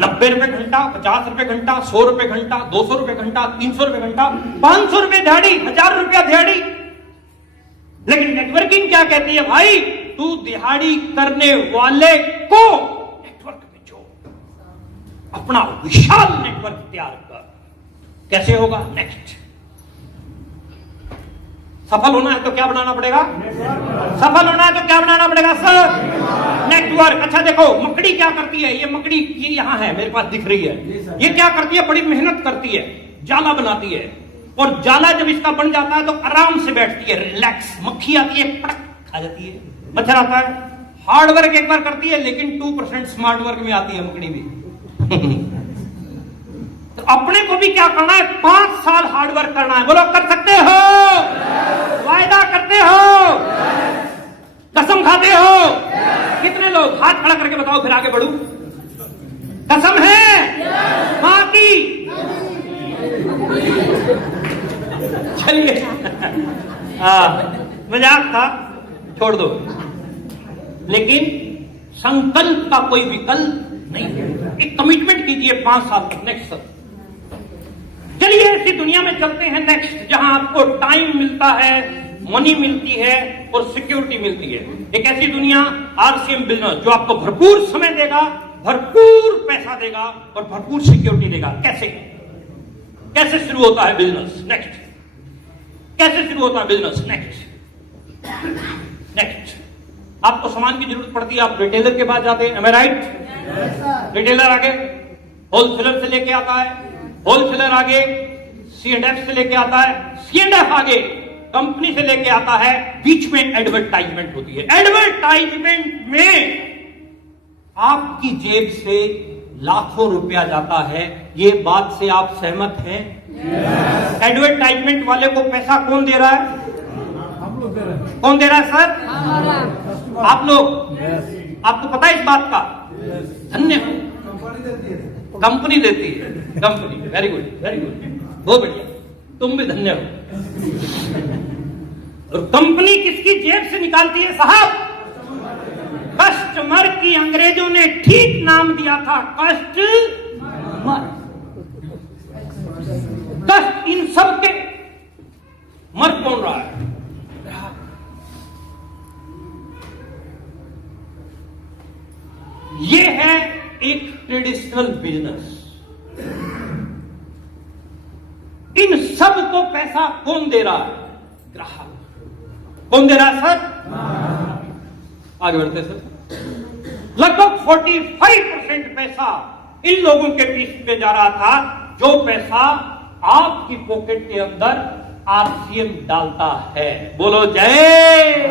90 रुपए घंटा, 50 रुपए घंटा, 100 रुपए घंटा, 200 रुपए घंटा, 300 रुपए घंटा, 500 रुपए दिहाड़ी, 1000 रुपया दिहाड़ी। लेकिन नेटवर्किंग क्या कहती है? भाई तू दिहाड़ी करने वाले को नेटवर्क में जोड़, अपना विशाल नेटवर्क तैयार कर। कैसे होगा? नेक्स्ट, सफल होना है तो क्या बनाना पड़ेगा? सफल होना है तो क्या बनाना पड़ेगा सर? नेटवर्क। अच्छा देखो, मकड़ी क्या करती है? ये मकड़ी ये यहां है, मेरे पास दिख रही है। ये क्या करती है? बड़ी मेहनत करती है, जाला बनाती है, और जाला जब इसका बन जाता है तो आराम से बैठती है, रिलैक्स। मक्खी आती है, पटक खा जाती है, मच्छर आता है। हार्ड वर्क एक बार करती है, लेकिन 2% स्मार्ट वर्क में आती है मकड़ी भी। अपने को भी क्या करना है, 5 साल हार्डवर्क करना है। बोलो, कर सकते हो? वायदा करते हो? कसम खाते हो? कितने लोग हाथ खड़ा करके बताओ, फिर आगे बढ़ू। कसम है मां की? चलिए, मजाक था, छोड़ दो। लेकिन संकल्प का कोई विकल्प नहीं है। एक कमिटमेंट कीजिए 5 साल तक। नेक्स्ट सर, चलिए ऐसी दुनिया में चलते हैं नेक्स्ट, जहां आपको टाइम मिलता है, मनी मिलती है और सिक्योरिटी मिलती है। एक ऐसी दुनिया आरसीएम बिजनेस, जो आपको भरपूर समय देगा, भरपूर पैसा देगा और भरपूर सिक्योरिटी देगा। कैसे कैसे शुरू होता है बिजनेस? नेक्स्ट, कैसे शुरू होता है बिजनेस? नेक्स्ट, आपको सामान की जरूरत पड़ती है, आप रिटेलर के पास जाते हैं, एम आई राइट? रिटेलर आगे होलसेलर से लेके आता है, होलसेलर आगे C&F से लेके आता है, C&F आगे कंपनी से लेके आता है, बीच में एडवर्टाइजमेंट होती है। एडवर्टाइजमेंट में आपकी जेब से लाखों रुपया जाता है। ये बात से आप सहमत हैं? एडवर्टाइजमेंट वाले को पैसा कौन दे रहा है? हम लोग दे रहे हैं। कौन दे रहा है सर? आप लोग। आपको पता है इस बात का? धन्य हो, कंपनी देती है। कंपनी देती है। Company, very good, very good, बहुत बढ़िया, तुम भी धन्य हो। और कंपनी किसकी जेब से निकालती है साहब? कस्टमर की अंग्रेजों ने ठीक नाम दिया था, कस्टमर। कष्ट इन सब के मर कौन रहा है? ये है एक ट्रेडिशनल बिजनेस। इन सब को पैसा कौन दे रहा है? ग्राहक। कौन दे रहा है सर? आगे बढ़ते सर। लगभग 45% पैसा इन लोगों के पीछे पे जा रहा था, जो पैसा आपकी पॉकेट के अंदर आरसीएम डालता है। बोलो जय।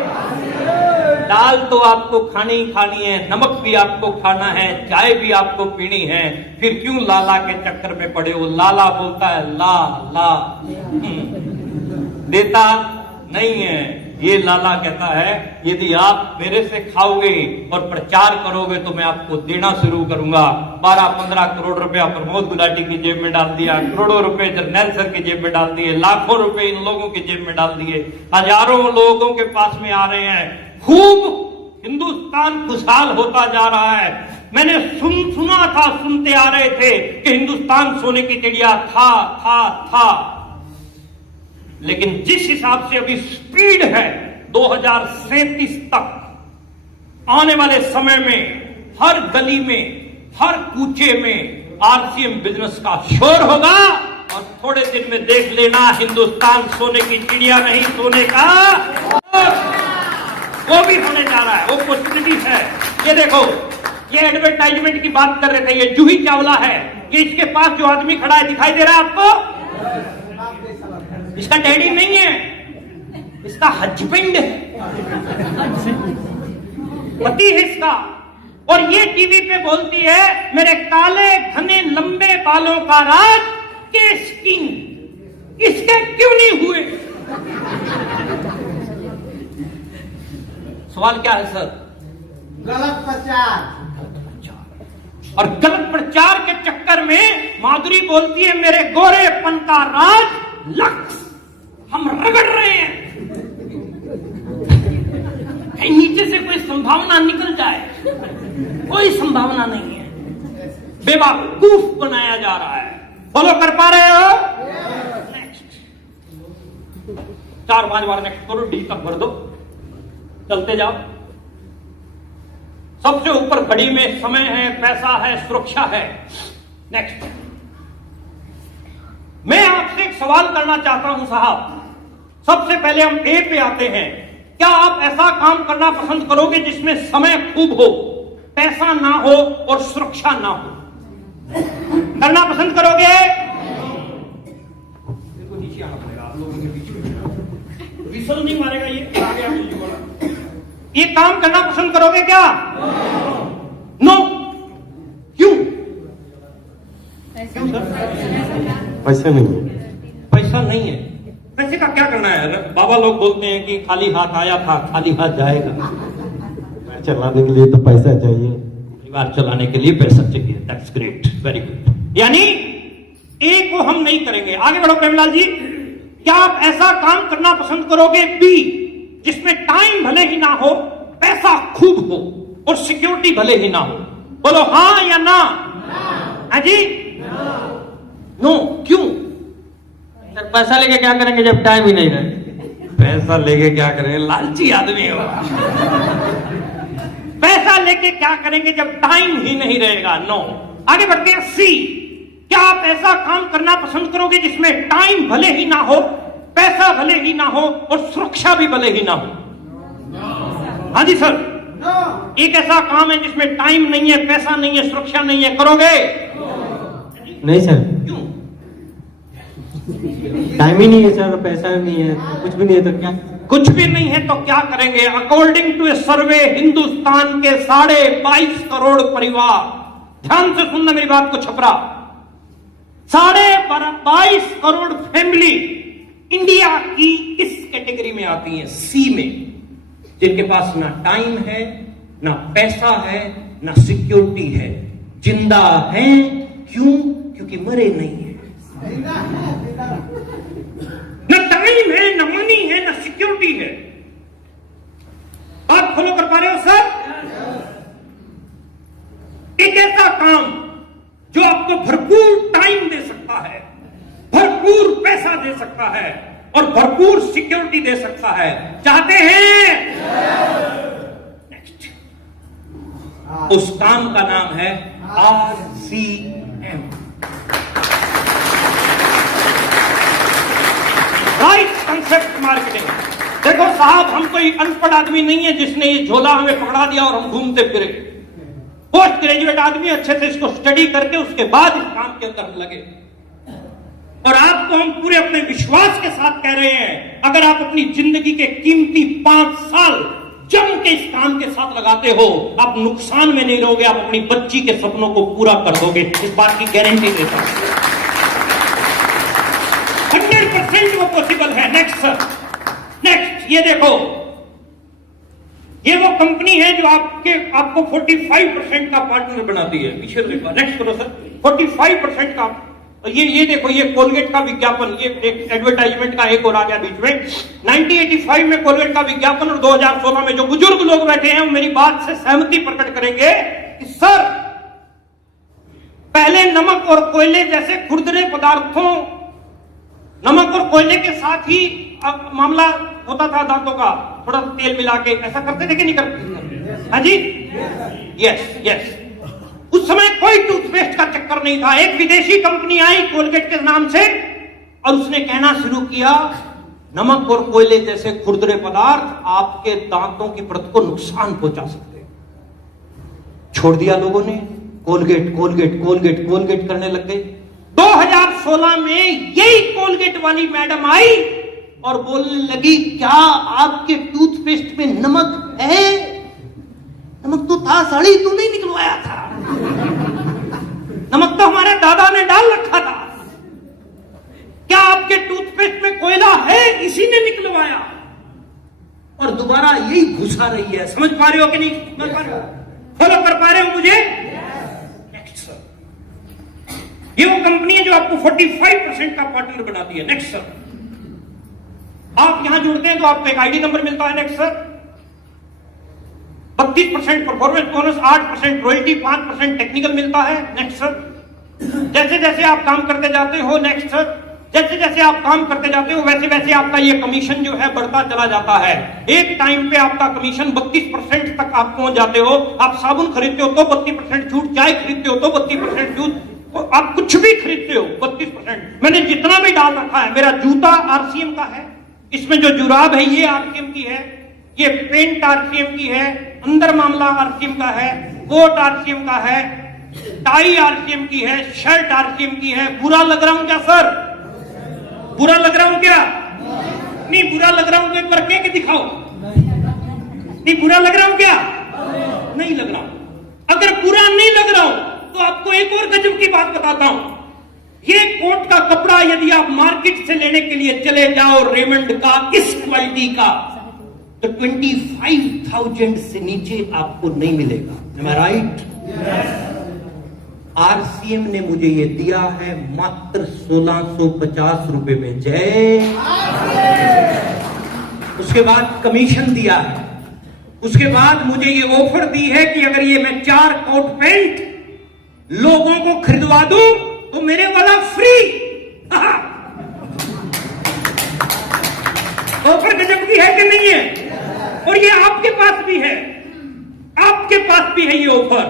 दाल तो आपको खानी ही खानी है, नमक भी आपको खाना है, चाय भी आपको पीनी है, फिर क्यों लाला के चक्कर में पड़े हो? लाला बोलता है ला ला, देता नहीं है। ये लाला कहता है यदि आप मेरे से खाओगे और प्रचार करोगे तो मैं आपको देना शुरू करूंगा। 12-15 करोड़ रुपया प्रमोद गुलाटी की जेब में डाल दिया, करोड़ों रुपए जरनैल सर की जेब में डाल दिए, लाखों रुपए इन लोगों की जेब में डाल दिए, हजारों लोगों के पास में आ रहे हैं। खूब हिंदुस्तान खुशहाल होता जा रहा है। मैंने सुना था, सुनते आ रहे थे कि हिंदुस्तान सोने की चिड़िया था। लेकिन जिस हिसाब से अभी स्पीड है 2037 तक, आने वाले समय में हर गली में, हर कूचे में आरसीएम बिजनेस का शोर होगा। और थोड़े दिन में देख लेना, हिंदुस्तान सोने की चिड़िया नहीं, सोने का वो भी होने जा रहा है। वो पॉसिबिलिटीज है। ये देखो, ये एडवर्टाइजमेंट की बात कर रहे थे, ये जूही चावला है। ये इसके पास जो आदमी खड़ा है दिखाई दे रहा है आपको? इसका डैडी नहीं है, इसका हस्बैंड है, पति है इसका। और ये टीवी पे बोलती है मेरे काले घने लंबे बालों का राज केस किंग, इसके क्यों नहीं हुए? सवाल क्या है सर? गलत प्रचार। और गलत प्रचार के चक्कर में माधुरी बोलती है मेरे गोरेपन का राज लक्ष्य हम रगड़ रहे हैं। कहीं नीचे से कोई संभावना निकल जाए, कोई संभावना नहीं है। बेवकूफ बनाया जा रहा है। फॉलो कर पा रहे हो? नेक्स्ट 4-5 बार नेक्स्ट करो, डी तक भर दो, चलते जाओ। सबसे ऊपर घड़ी में समय है, पैसा है, सुरक्षा है। नेक्स्ट, मैं आपसे एक सवाल करना चाहता हूं साहब। सबसे पहले हम ए पे आते हैं। क्या आप ऐसा काम करना पसंद करोगे जिसमें समय खूब हो, पैसा ना हो और सुरक्षा ना हो? करना पसंद करोगे? नीचे आना पड़ेगा आप लोगों के बीच में। विसल नहीं मारेगा ये, आगे आप नीचे बोला। ये काम करना पसंद करोगे क्या? नो। क्यों? पैसा नहीं है। पैसा नहीं है। पैसे का क्या करना है? बाबा लोग बोलते हैं कि खाली हाथ आया था खाली हाथ जाएगा। चलाने के लिए तो पैसा चाहिए। परिवार चलाने के लिए पैसा चाहिए। That's great, very good. यानी ए को हम नहीं करेंगे। आगे बढ़ो प्रेमलाल जी। क्या आप ऐसा काम करना पसंद करोगे बी, जिसमें टाइम भले ही ना हो, पैसा खूब हो और सिक्योरिटी भले ही ना हो? बोलो हाँ या ना। हाँ जी, नो। क्यों? सर पैसा लेके क्या करेंगे जब टाइम ही नहीं रहे? पैसा लेके क्या करेंगे? लालची आदमी हो। पैसा लेके क्या करेंगे जब टाइम ही नहीं रहेगा? नो। आगे बढ़ते हैं सी। क्या आप ऐसा काम करना पसंद करोगे जिसमें टाइम भले ही ना हो, पैसा भले ही ना हो और सुरक्षा भी भले ही ना हो? हाँ जी सर। एक ऐसा काम है जिसमें टाइम नहीं है, पैसा नहीं है, सुरक्षा नहीं है, करोगे? नहीं सर, क्यों? टाइम ही नहीं है सर, पैसा भी नहीं है, कुछ भी नहीं है तो क्या? कुछ भी नहीं है तो क्या करेंगे? अकॉर्डिंग टू ए सर्वे, हिंदुस्तान के 22.5 करोड़ परिवार, ध्यान से सुनना मेरी बात को छपरा, 22.5 करोड़ फैमिली इंडिया की इस कैटेगरी में आती है, सी में, जिनके पास ना टाइम है, ना पैसा है, ना सिक्योरिटी है। जिंदा हैं क्यों? क्योंकि मरे नहीं है। न टाइम है, न मनी है, न सिक्योरिटी है। आप फॉलो कर पा रहे हो सर? एक ऐसा काम जो आपको भरपूर टाइम दे सकता है, भरपूर पैसा दे सकता है और भरपूर सिक्योरिटी दे सकता है, चाहते हैं? नेक्स्ट, उस काम का नाम है RCM, राइट कंसेप्ट मार्केटिंग। देखो साहब, हम कोई अनपढ़ आदमी नहीं है जिसने ये झोला हमें पकड़ा दिया और हम घूमते फिरे। पोस्ट ग्रेजुएट आदमी, अच्छे से इसको स्टडी करके उसके बाद इस काम के अंदर लगे। और आपको हम पूरे अपने विश्वास के साथ कह रहे हैं, अगर आप अपनी जिंदगी के कीमती 5 साल जम के इस काम के साथ लगाते हो, आप नुकसान में नहीं रहोगे, आप अपनी बच्ची के सपनों को पूरा कर दोगे, इस बात की गारंटी देता हूं। 100% वो पॉसिबल है। नेक्स्ट सर, नेक्स्ट ये देखो, ये वो कंपनी है जो आपको 45% का पार्टनर बनाती है। पीछे देखो, नेक्स्ट करो सर। 45% का। ये देखो, ये कोलगेट का विज्ञापन, ये एक एडवर्टाइजमेंट का एक और आ गया बीच में। 1985 में कोलगेट का विज्ञापन और 2016 में जो बुजुर्ग लोग बैठे हैं वो मेरी बात से सहमति प्रकट करेंगे कि सर, पहले नमक और कोयले जैसे खुरदरे पदार्थों, नमक और कोयले के साथ ही मामला होता था दांतों का, थोड़ा तेल मिला के, ऐसा करते थे कि नहीं करते? हाँ जी, यस यस। उस समय कोई टूथपेस्ट का चक्कर नहीं था। एक विदेशी कंपनी आई कोलगेट के नाम से और उसने कहना शुरू किया, नमक और कोयले जैसे खुरदरे पदार्थ आपके दांतों की परत को नुकसान पहुंचा सकते हैं। छोड़ दिया लोगों ने, कोलगेट कोलगेट कोलगेट कोलगेट करने लग गए। 2016 में यही कोलगेट वाली मैडम आई और बोलने लगी, क्या आपके टूथपेस्ट में नमक है? नमक तो था, साड़ी तू नहीं निकलवाया था। नमक तो हमारे दादा ने डाल रखा था। क्या आपके टूथपेस्ट में कोयला है? इसी ने निकलवाया। और दोबारा यही घुसा रही है। समझ पा रहे हो कि नहीं समझ पा रहे हो? फॉलो कर पा रहे हो मुझे? नेक्स्ट सर, ये वो कंपनी है जो आपको 45% का पार्टनर बनाती है। नेक्स्ट सर, आप यहां जुड़ते हैं तो आपको एक आईडी नंबर मिलता है। Next sir, 32% performance bonus, 8% royalty, 5% technical मिलता है। नेक्स्ट सर, जैसे जैसे आप काम करते जाते हो, नेक्स्ट सर, जैसे जैसे आप काम करते जाते हो वैसे वैसे आपका ये कमीशन जो है बढ़ता चला जाता है। एक टाइम पे आपका कमीशन 32% तक आप पहुंच जाते हो। आप साबुन खरीदते हो तो 32% छूट, चाय खरीदते हो तो 32% छूट, आप कुछ भी खरीदते हो 32%। मैंने जितना भी डाल रखा है, मेरा जूता RCM का है, इसमें जो जुराब है ये RCM की है, ये पेंट RCM की है, अंदर मामला RCM का है, कोट RCM का है, टाई RCM की है, शर्ट RCM की है। बुरा लग रहा हूं क्या सर? बुरा लग रहा हूं क्या? नहीं बुरा लग रहा हूं तो एक बार कह के दिखाओ। नहीं बुरा लग रहा हूं क्या? नहीं लग रहा हूं। अगर बुरा नहीं लग रहा हूं तो आपको एक और गजब की बात बताता हूं। ये कोट का कपड़ा यदि आप मार्केट से लेने के लिए चले जाओ रेमंड का इस क्वालिटी का, तो 25,000 से नीचे आपको नहीं मिलेगा। Am I right? आरसीएम ने मुझे ये दिया है मात्र 1650 रुपए में। जय। उसके बाद कमीशन दिया है, उसके बाद मुझे ये ऑफर दी है कि अगर ये मैं 4 कोट पैंट लोगों को खरीदवा दूं तो मेरे वाला फ्री। ऑफर गजब की है कि नहीं है? और ये आपके पास भी है, आपके पास भी है ये ऑफर।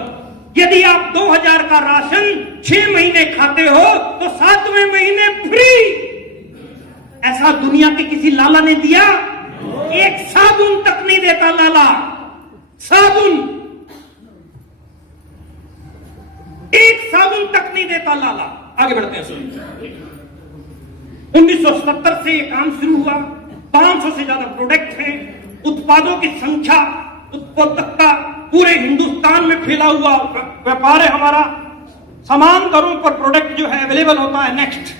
यदि आप 2000 का राशन 6 महीने खाते हो तो 7वें महीने फ्री। ऐसा दुनिया के किसी लाला ने दिया? एक साबुन तक नहीं देता लाला, साबुन, एक साबुन तक नहीं देता लाला। आगे बढ़ते हैं। 1970 से ये काम शुरू हुआ, 500 से ज्यादा प्रोडक्ट हैं, उत्पादों की संख्या, उत्पादकता पूरे हिंदुस्तान में फैला हुआ व्यापार है हमारा। समान दरों पर प्रोडक्ट जो है अवेलेबल होता है। नेक्स्ट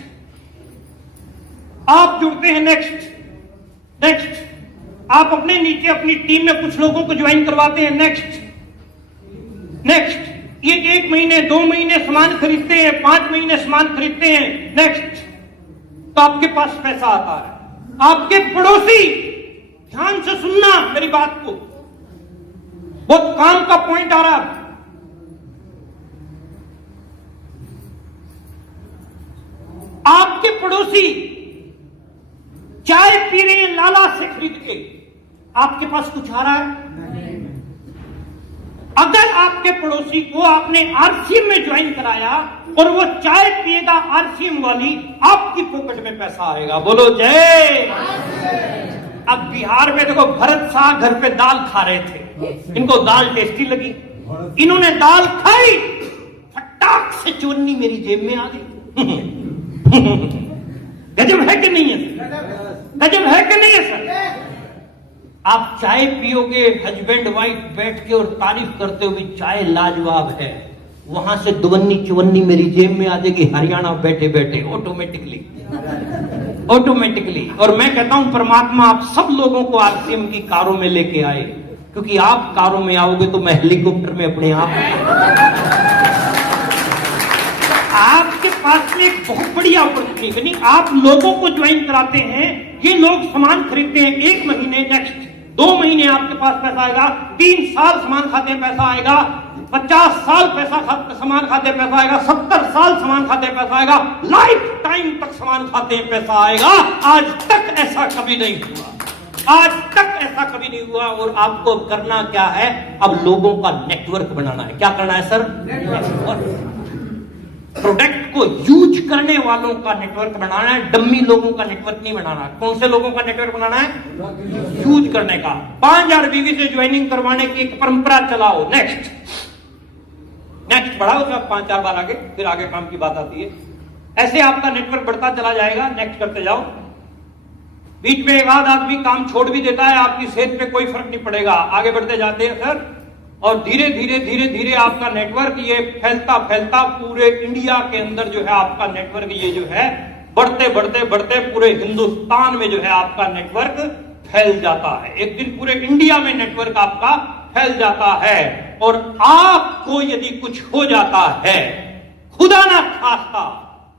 आप जुड़ते हैं, नेक्स्ट आप अपने नीचे अपनी टीम में कुछ लोगों को ज्वाइन करवाते हैं। नेक्स्ट ये 1 महीने 2 महीने सामान खरीदते हैं, 5 महीने सामान खरीदते हैं। नेक्स्ट तो आपके पास पैसा आता है। आपके पड़ोसी, ध्यान से सुनना मेरी बात को, बहुत काम का पॉइंट आ रहा है। आपके पड़ोसी चाय पी रहे हैं लाला से खरीद के, आपके पास कुछ आ रहा है? अगर आपके पड़ोसी को आपने आरसीएम में ज्वाइन कराया और वो चाय पिएगा आरसीएम वाली, आपकी पॉकेट में पैसा आएगा। बोलो जय। अब बिहार में देखो, भरत शाह घर पे दाल खा रहे थे, इनको दाल टेस्टी लगी, इन्होंने दाल खाई, फटाक से चुन्नी मेरी जेब में आ गई। गजब है कि नहीं है? गजब है कि नहीं है सर? आप चाय पियोगे, हस्बैंड वाइफ बैठ के और तारीफ करते हुए चाय लाजवाब है, वहां से 52-54 मेरी जेब में आ जाएगी हरियाणा बैठे बैठे ऑटोमेटिकली। और मैं कहता हूं परमात्मा आप सब लोगों को आरसीएम की कारों में लेके आए, क्योंकि आप कारों में आओगे तो मैं हेलीकॉप्टर में अपने आप। आपके पास में एक बहुत बड़ी अपॉर्चुनिटी नहीं, आप लोगों को ज्वाइन कराते हैं, ये लोग सामान खरीदते हैं 1 महीने, नेक्स्ट 2 महीने आपके पास पैसा आएगा, 3 साल सामान खाते हैं पैसा आएगा, 50 साल सामान खाते हैं पैसा आएगा, 70 साल सामान खाते हैं पैसा आएगा, लाइफ टाइम तक सामान खाते हैं पैसा आएगा। आज तक ऐसा कभी नहीं हुआ, आज तक ऐसा कभी नहीं हुआ। और आपको करना क्या है? अब लोगों का नेटवर्क बनाना है। क्या करना है सर? नेटवर्क। प्रोडक्ट को यूज करने वालों का नेटवर्क बनाना है, डम्मी लोगों का नेटवर्क नहीं बनाना। कौन से लोगों का नेटवर्क बनाना है? यूज करने का। 5000 बीवी से ज्वाइनिंग करवाने की एक परंपरा चलाओ। नेक्स्ट बढ़ाओ, सब 5-4 बार आगे, फिर आगे काम की बात आती है। ऐसे आपका नेटवर्क बढ़ता चला जाएगा। नेक्स्ट करते जाओ। बीच में एक आध आदमी काम छोड़ भी देता है, आपकी सेहत पे कोई फर्क नहीं पड़ेगा। आगे बढ़ते जाते हैं सर, और धीरे धीरे आपका नेटवर्क ये फैलता पूरे इंडिया के अंदर जो है आपका नेटवर्क ये जो है बढ़ते पूरे हिंदुस्तान में जो है आपका नेटवर्क फैल जाता है। एक दिन पूरे इंडिया में नेटवर्क आपका फैल जाता है। और आपको यदि कुछ हो जाता है, खुदा ना खास्ता,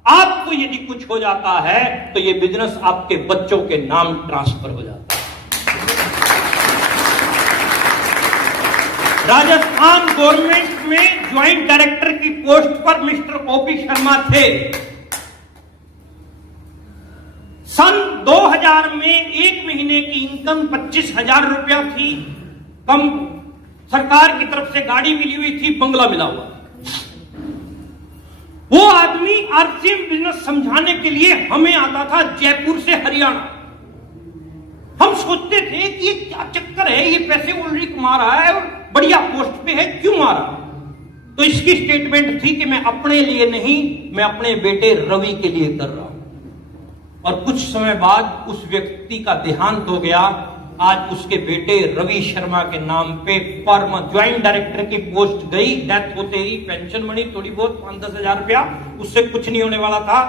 आपको यदि कुछ हो जाता है तो ये बिजनेस आपके बच्चों के नाम ट्रांसफर हो जाता है। राजस्थान गवर्नमेंट में ज्वाइंट डायरेक्टर की पोस्ट पर मिस्टर ओपी शर्मा थे। सन 2000 में 1 महीने की इनकम 25,000 रुपया थी। कम सरकार की तरफ से गाड़ी मिली हुई थी, बंगला मिला हुआ। वो आदमी आरसीएम बिजनेस समझाने के लिए हमें आता था जयपुर से हरियाणा। हम सोचते थे कि ये क्या चक्कर है, ये पैसे ऑलरेडी कमा रहा है और बढ़िया पोस्ट पे है, क्यों मारा? तो इसकी स्टेटमेंट थी कि मैं अपने लिए नहीं, मैं अपने बेटे रवि के लिए कर रहा हूं। और कुछ समय बाद उस व्यक्ति का देहांत हो गया आज उसके बेटे रवि शर्मा के नाम पे ज्वाइंट डायरेक्टर की पोस्ट गई, डेथ होते ही पेंशन बनी थोड़ी बहुत 5-10 हजार रुपया, उससे कुछ नहीं होने वाला था।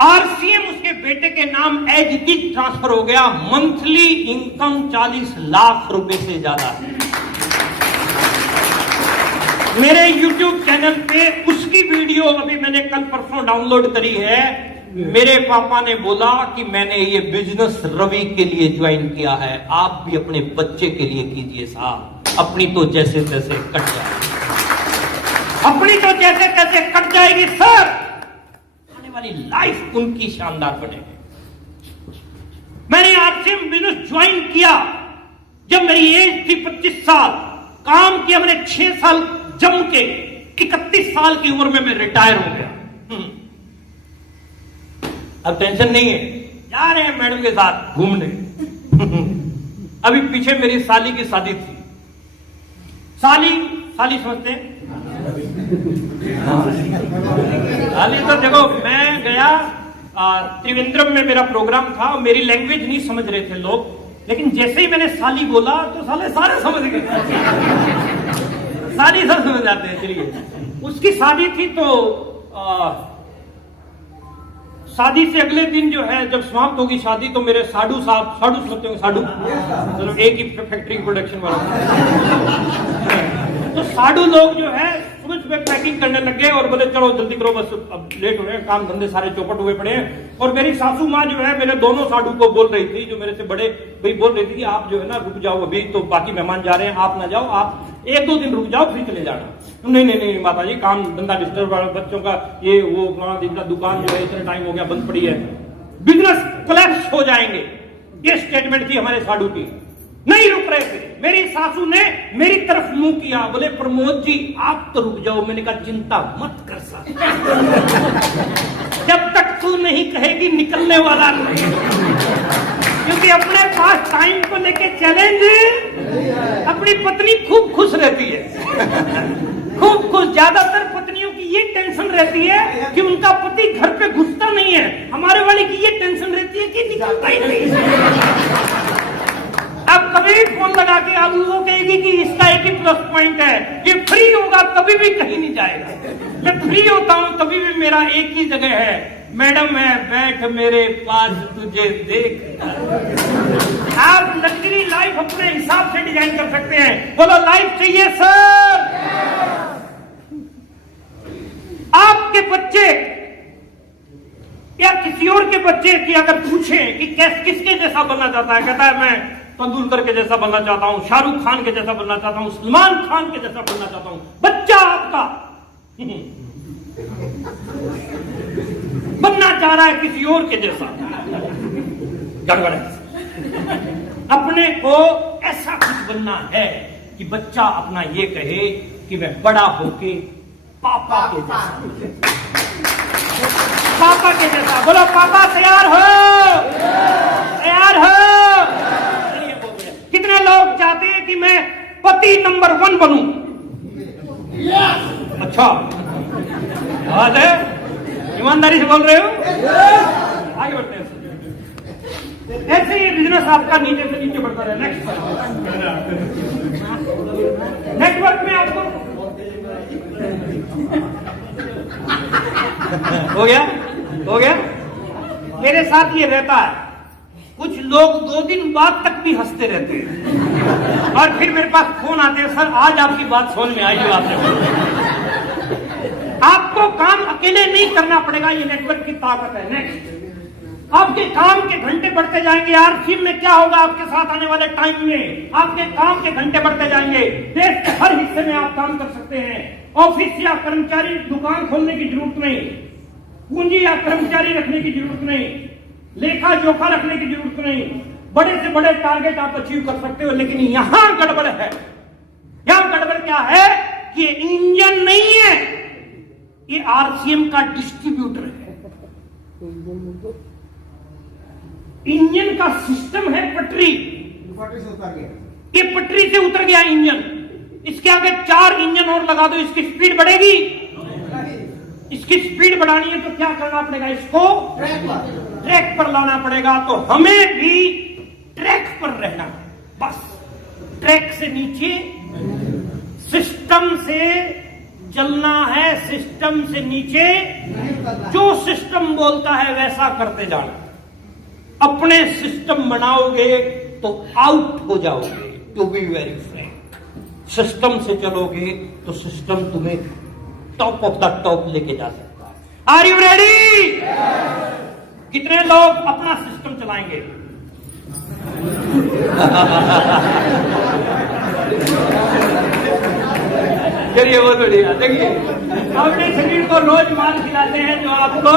आरसीएम उसके बेटे के नाम एज इट इज ट्रांसफर हो गया। मंथली इनकम 40 लाख रुपए से ज्यादा है। मेरे YouTube चैनल पे उसकी वीडियो अभी मैंने कल परसों डाउनलोड करी है। मेरे पापा ने बोला कि मैंने ये बिजनेस रवि के लिए ज्वाइन किया है, आप भी अपने बच्चे के लिए कीजिए साहब। अपनी तो जैसे तैसे कट जाएगी, अपनी तो जैसे तैसे कट जाएगी सर, आने वाली लाइफ उनकी शानदार बनेगी। मैंने आपसे बिजनेस ज्वाइन किया जब मेरी एज थी 25 साल, काम किया मैंने 6 साल जम के, 31 साल की उम्र में मैं रिटायर हो गया। अब टेंशन नहीं है, जा रहे हैं मैडम के साथ घूमने। अभी पीछे मेरी साली की शादी थी। साली समझते हैं? साली तो देखो, मैं गया त्रिवेंद्रम में मेरा प्रोग्राम था और मेरी लैंग्वेज नहीं समझ रहे थे लोग, लेकिन जैसे ही मैंने साली बोला तो सारे समझ गए। साली सब समझ जाते हैं। चलिए, उसकी शादी थी तो शादी से अगले दिन जो है जब समाप्त होगी शादी तो मेरे साडू समझते होंगे, साडू चलो एक ही फैक्ट्री प्रोडक्शन वाला। तो साडू लोग जो है सुबह पैकिंग करने लग गए और बोले चलो जल्दी करो, बस अब लेट हो रहे हैं, काम धंधे सारे चौपट हुए पड़े हैं। और मेरी सासू माँ जो है मेरे दोनों साडू को बोल रही थी, जो मेरे से बड़े भाई बोल रही थी कि आप जो है ना रुक जाओ, अभी तो बाकी मेहमान जा रहे हैं, आप ना जाओ, आप 1-2 दिन रुक जाओ फिर चले जाना। नहीं माता जी, काम धंधा डिस्टर्ब, बच्चों का ये वो, दुकान जो है इतने टाइम हो गया बंद पड़ी है, बिजनेस कोलैप्स हो जाएंगे, ये स्टेटमेंट थी हमारे साडू की। नहीं रुक रहे थे। मेरी सासू ने मेरी तरफ मुंह किया, बोले प्रमोद जी आप तो रुक जाओ। मैंने कहा चिंता मत कर साहब, जब तक तू नहीं कहेगी निकलने वाला नहीं, क्योंकि अपने पास टाइम को लेके चैलेंज। अपनी पत्नी खूब खुश रहती है, खूब खुश। ज्यादातर पत्नियों की ये टेंशन रहती है कि उनका पति घर पे घुसता नहीं है, हमारे वाले की ये टेंशन रहती है कि निकलता ही नहीं। अब कभी फोन लगा के आप वो कहेगी कि इसका एक ही प्लस पॉइंट है, ये फ्री होगा कभी भी कहीं नहीं जाएगा। मैं फ्री होता हूं तभी भी मेरा एक ही जगह है, मैडम है बैठ मेरे पास तुझे देख। आप लग्जरी लाइफ अपने हिसाब से डिजाइन कर सकते हैं। बोलो लाइफ चाहिए सर। आपके बच्चे या किसी और के बच्चे की अगर पूछें कि किसके जैसा बनना चाहता है, कहता है मैं तेंदुलकर के जैसा बनना चाहता हूं, शाहरुख खान के जैसा बनना चाहता हूं, सलमान खान के जैसा बनना चाहता हूं। बच्चा आपका बनना चाह रहा है किसी और के जैसा, गड़बड़ है। अपने को ऐसा कुछ बनना है कि बच्चा अपना ये कहे कि मैं बड़ा होके पापा के जैसा, पापा के जैसा। बोलो पापा तैयार हो, तैयार हो। कितने लोग चाहते हैं कि मैं पति नंबर 1 बनूं? अच्छा बात है, ईमानदारी से बोल रहे हो। आगे बढ़ते हैं। ऐसे ही बिजनेस आपका नीचे से नीचे बढ़ता रहे। नेक्स्ट नेटवर्क में आपको हो गया। मेरे साथ ये रहता है, कुछ लोग 2 दिन बाद तक भी हंसते रहते हैं और फिर मेरे पास फोन आते हैं, सर आज आपकी बात समझ में आई बात है। आपको काम अकेले नहीं करना पड़ेगा, ये नेटवर्क की ताकत है। नेक्स्ट, आपके काम के घंटे बढ़ते जाएंगे। आरसीएम में क्या होगा आपके साथ आने वाले टाइम में? आपके काम के घंटे बढ़ते जाएंगे। देश के हर हिस्से में आप काम कर सकते हैं। ऑफिस या कर्मचारी दुकान खोलने की जरूरत नहीं, पूंजी या कर्मचारी रखने की जरूरत नहीं, लेखा जोखा रखने की जरूरत नहीं। बड़े से बड़े टारगेट आप अचीव कर सकते हो, लेकिन यहां गड़बड़ है। यहां गड़बड़ क्या है कि इंजन नहीं है, ये आरसीएम का डिस्ट्रीब्यूटर है। इंजन का सिस्टम है पटरी, ये पटरी से उतर गया इंजन। इसके आगे 4 इंजन और लगा दो, इसकी स्पीड बढ़ेगी? इसकी स्पीड बढ़ानी है तो क्या करना पड़ेगा? इसको ट्रैक पर लाना पड़ेगा। तो हमें भी ट्रैक पर रहना है, बस ट्रैक से नीचे, सिस्टम से चलना है, सिस्टम से नीचे, जो सिस्टम बोलता है वैसा करते जाना। अपने सिस्टम बनाओगे तो आउट हो जाओगे, to be very frank. System से चलोगे तो सिस्टम तुम्हें टॉप ऑफ द टॉप लेके जा सकता है। Are you ready? कितने लोग अपना सिस्टम चलाएंगे? चलिए, बहुत बढ़िया। देखिए, अपने शरीर को रोज माल खिलाते हैं जो आपको,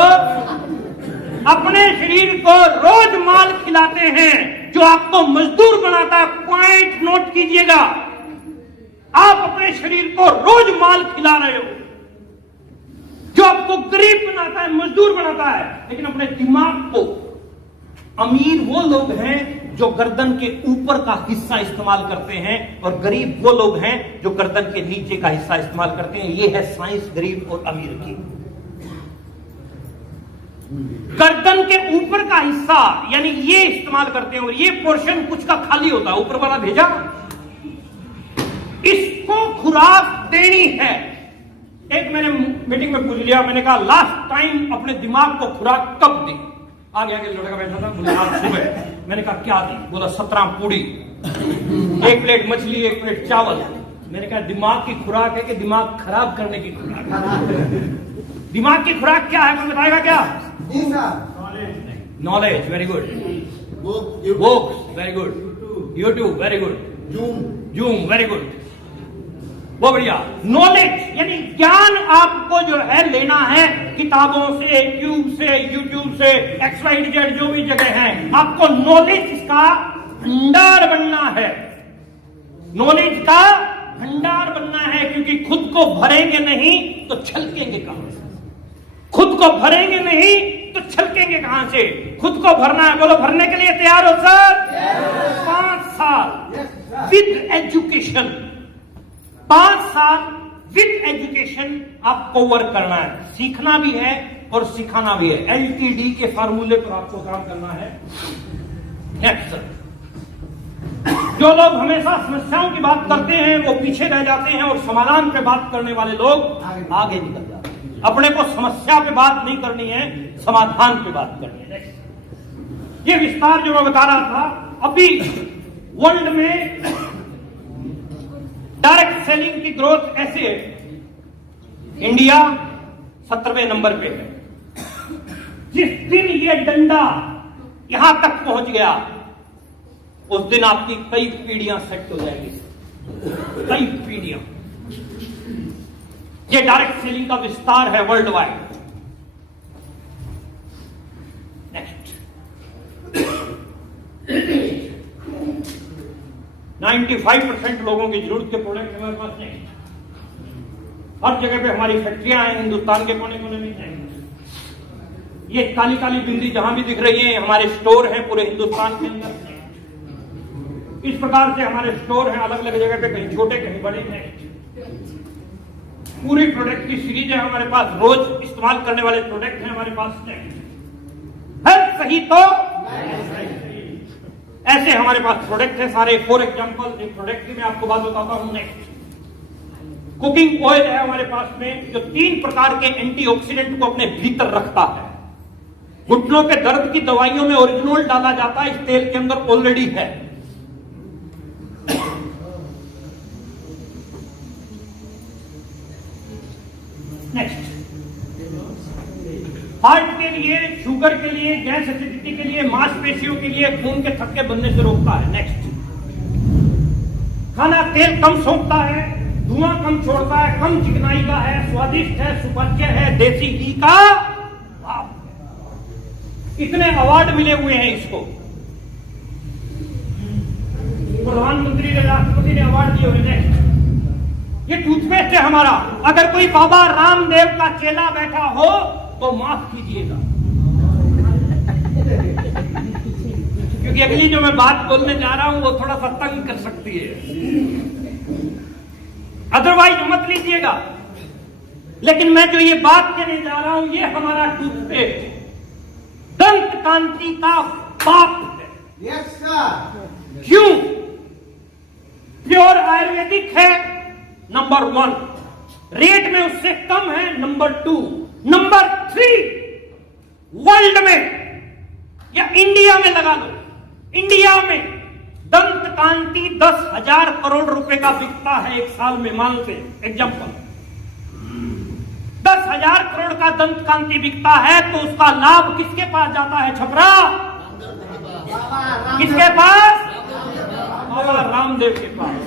अपने शरीर को रोज माल खिलाते हैं जो आपको मजदूर बनाता है। पॉइंट नोट कीजिएगा, आप अपने शरीर को रोज माल खिला रहे हो जो आपको गरीब बनाता है, मजदूर बनाता है। लेकिन अपने दिमाग को, अमीर वो लोग हैं जो गर्दन के ऊपर का हिस्सा इस्तेमाल करते हैं और गरीब वो लोग हैं जो गर्दन के नीचे का हिस्सा इस्तेमाल करते हैं। ये है साइंस गरीब और अमीर की। गर्दन के ऊपर का हिस्सा यानी ये इस्तेमाल करते हैं और ये पोर्शन कुछ का खाली होता है, ऊपर वाला भेजा, इसको खुराक देनी है। एक मैंने मीटिंग में पूछ लिया, मैंने कहा लास्ट टाइम अपने दिमाग को खुराक कब दी? आगे आगे लड़का बैठा था, बोले आज सुबह। मैंने कहा क्या दी? बोला 17 पूड़ी, 1 प्लेट मछली, 1 प्लेट चावल। मैंने कहा दिमाग की खुराक है कि दिमाग खराब करने की खुराक? दिमाग की खुराक क्या है, कोई बताएगा क्या? Knowledge, very good. Books, very good. YouTube, very good. Zoom, very good, बहुत बढ़िया। नॉलेज यानी ज्ञान आपको जो है लेना है किताबों से, ट्यूब से, यूट्यूब से, XYZ जो भी जगह है, आपको नॉलेज का भंडार बनना है। नॉलेज का भंडार बनना है, क्योंकि खुद को भरेंगे नहीं तो छलकेंगे कहां से? खुद को भरेंगे नहीं तो छलकेंगे कहां से? खुद को भरना है, बोलो भरने के लिए तैयार हो सर? 5 साल विद एजुकेशन, 5 साल विद एजुकेशन आपको वर्क करना है, सीखना भी है और सिखाना भी है। LTD के फार्मूले पर आपको काम करना है। नेक्स्ट सर, जो लोग हमेशा समस्याओं की बात करते हैं वो पीछे रह जाते हैं और समाधान पे बात करने वाले लोग आगे निकल जाते हैं। अपने को समस्या पे बात नहीं करनी है, समाधान पे बात करनी है। ये विस्तार जो मैं बता रहा था, अभी वर्ल्ड में डायरेक्ट सेलिंग की ग्रोथ ऐसे है, इंडिया 17वें नंबर पे है। जिस दिन ये डंडा यहां तक पहुंच गया उस दिन आपकी कई पीढ़ियां सेट हो जाएंगी, कई पीढ़ियां। ये डायरेक्ट सेलिंग का विस्तार है वर्ल्ड वाइड। नेक्स्ट, 95% लोगों की जरूरत के प्रोडक्ट हमारे पास नहीं। हर जगह पे हमारी फैक्ट्रियां हैं, हिंदुस्तान के कोने कोने में हैं। ये काली काली बिंदी जहां भी दिख रही है, हमारे स्टोर हैं पूरे हिंदुस्तान के अंदर। इस प्रकार से हमारे स्टोर हैं अलग अलग जगह पे, कहीं छोटे कहीं बड़े हैं। पूरी प्रोडक्ट की सीरीज है हमारे पास, रोज इस्तेमाल करने वाले प्रोडक्ट हैं हमारे पास। हेल्थ सही तो ऐसे हमारे पास प्रोडक्ट है सारे। फॉर एग्जांपल एक प्रोडक्ट की मैं आपको बात बताता हूं। नेक्स्ट, कुकिंग ऑयल है हमारे पास में जो 3 प्रकार के एंटीऑक्सीडेंट को अपने भीतर रखता है। घुटनों के दर्द की दवाइयों में ओरिजिनल डाला जाता है, इस तेल के अंदर ऑलरेडी है। नेक्स्ट, हार्ट के लिए, शुगर के लिए, गैस एसिडिटी के लिए, मांसपेशियों के लिए, खून के थक्के बनने से रोकता है। नेक्स्ट, खाना तेल कम सोखता है, धुआं कम छोड़ता है, कम चिकनाई का है, स्वादिष्ट है, सुपाच्य है, देसी घी का भाप। इतने अवार्ड मिले हुए हैं इसको, प्रधानमंत्री ने, राष्ट्रपति ने अवार्ड दिए हुए। नेक्स्ट, ये टूथपेस्ट है हमारा। अगर कोई बाबा रामदेव का चेला बैठा हो तो माफ कीजिएगा, क्योंकि अगली जो मैं बात बोलने जा रहा हूं वो थोड़ा सा तंग कर सकती है, अदरवाइज मत लीजिएगा। लेकिन मैं जो ये बात कहने जा रहा हूं, ये हमारा टूथपेस्ट दंत कांति का बाप है। Yes sir. क्यों? प्योर आयुर्वेदिक है नंबर 1, रेट में उससे कम है नंबर 2, नंबर 3 वर्ल्ड में या इंडिया में लगा लो, इंडिया में दंत कांति 10,000 करोड़ रुपए का बिकता है एक साल में। मान से एग्जांपल 10,000 करोड़ का दंत कांति बिकता है तो उसका लाभ किसके पास जाता है छपरा? किसके पास? बाबा रामदेव के पास।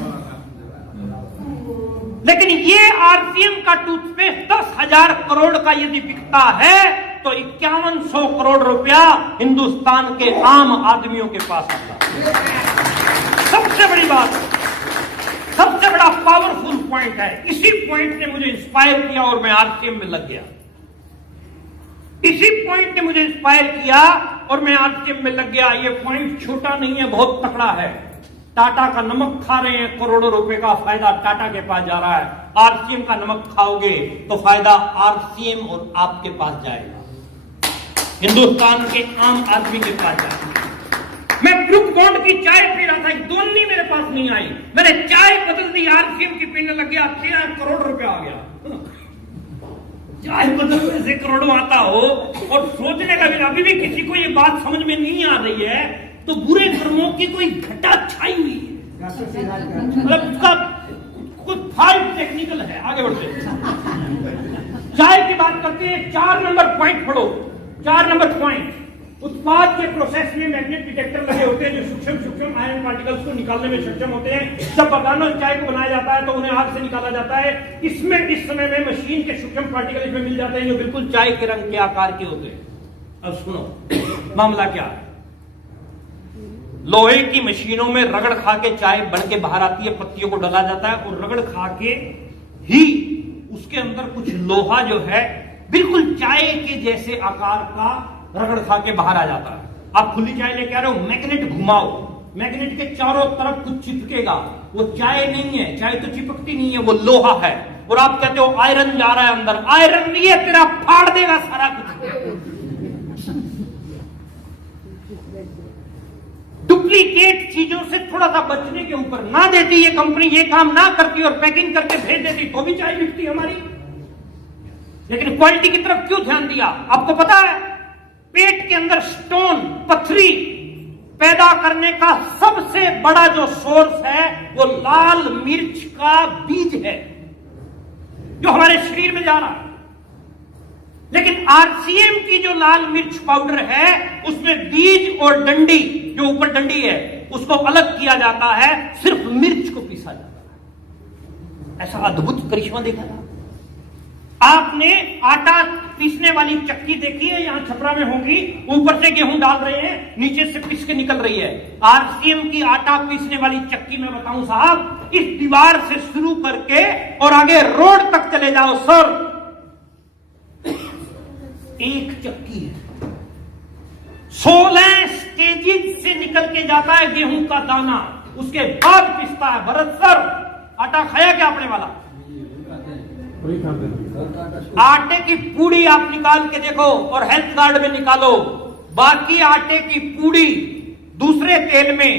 लेकिन ये आरसीएम का टूथपेस्ट 10,000 करोड़ का यदि बिकता है तो 5100 करोड़ रुपया हिंदुस्तान के आम आदमियों के पास आता है। सबसे बड़ी बात, सबसे बड़ा पावरफुल पॉइंट है। इसी पॉइंट ने मुझे इंस्पायर किया और मैं आरसीएम में लग गया। इसी पॉइंट ने मुझे इंस्पायर किया और मैं आरसीएम में लग गया। ये पॉइंट छोटा नहीं है, बहुत तकड़ा है। टाटा का नमक खा रहे हैं, करोड़ों रुपए का फायदा टाटा के पास जा रहा है। आरसीएम का नमक खाओगे तो फायदा आरसीएम और आपके पास जाएगा, हिंदुस्तान के आम आदमी के पास जाएगा। मैं ब्रुक बॉन्ड की चाय पी रहा था, एक दोन्नी मेरे पास नहीं आई, मैंने चाय बदल दी, आरसीएम की पीने लग गया, 13 करोड़ रुपया आ गया। चाय बदलने से करोड़ों आता हो और सोचने का भी अभी भी किसी को ये बात समझ में नहीं आ रही है तो बुरे कर्मों की कोई घटा छाई हुई है, मतलब उसका कुछ फाल्ट टेक्निकल है। आगे बढ़ते चाय की बात करते हैं। 4 नंबर पॉइंट पढ़ो, 4 नंबर पॉइंट। उत्पाद के प्रोसेस में मैग्नेट डिटेक्टर लगे होते हैं जो सूक्ष्म आयन पार्टिकल्स को निकालने में सक्षम होते हैं। जब बगानो चाय को बनाया जाता है तो उन्हें आग से निकाला जाता है। इसमें इस समय में मशीन के सूक्ष्म पार्टिकल इसमें मिल जाते हैं जो बिल्कुल चाय के रंग के आकार के होते हैं। अब सुनो मामला क्या है। लोहे की मशीनों में रगड़ खा के चाय बन के बाहर आती है, पत्तियों को डाला जाता है और रगड़ खा के ही उसके अंदर कुछ लोहा जो है बिल्कुल चाय के जैसे आकार का रगड़ खा के बाहर आ जाता है। आप खुली चाय लेके आ रहे हो, मैग्नेट घुमाओ, मैग्नेट के चारों तरफ कुछ चिपकेगा। वो चाय नहीं है, चाय तो चिपकती नहीं है, वो लोहा है। और आप कहते हो आयरन जा रहा है अंदर, आयरन नहीं है, तेरा फाड़ देगा सारा कुछ। डुप्लीकेट चीजों से थोड़ा सा बचने के ऊपर ना देती ये कंपनी, ये काम ना करती और पैकिंग करके भेज देती तो भी चाय बिकती हमारी। लेकिन क्वालिटी की तरफ क्यों ध्यान दिया? आपको पता है पेट के अंदर स्टोन, पथरी पैदा करने का सबसे बड़ा जो सोर्स है वो लाल मिर्च का बीज है जो हमारे शरीर में जा रहा है। लेकिन आरसीएम की जो लाल मिर्च पाउडर है उसमें बीज और डंडी, जो ऊपर डंडी है, उसको अलग किया जाता है, सिर्फ मिर्च को पीसा जाता है। ऐसा अद्भुत करिश्मा देखा था। आपने आटा पीसने वाली चक्की देखी है, यहां छपरा में होगी, ऊपर से गेहूं डाल रहे हैं, नीचे से पीस के निकल रही है। आरसीएम की आटा पीसने वाली चक्की में बताऊं साहब, इस दीवार से शुरू करके और आगे रोड तक चले जाओ सर, एक चक्की है, 16 स्टेजेस से निकल के जाता है गेहूं का दाना, उसके बाद पिसता है। भरत सर आटा खाया क्या आपने वाला? आटे की पूड़ी आप निकाल के देखो और हेल्थ कार्ड में निकालो, बाकी आटे की पूड़ी दूसरे तेल में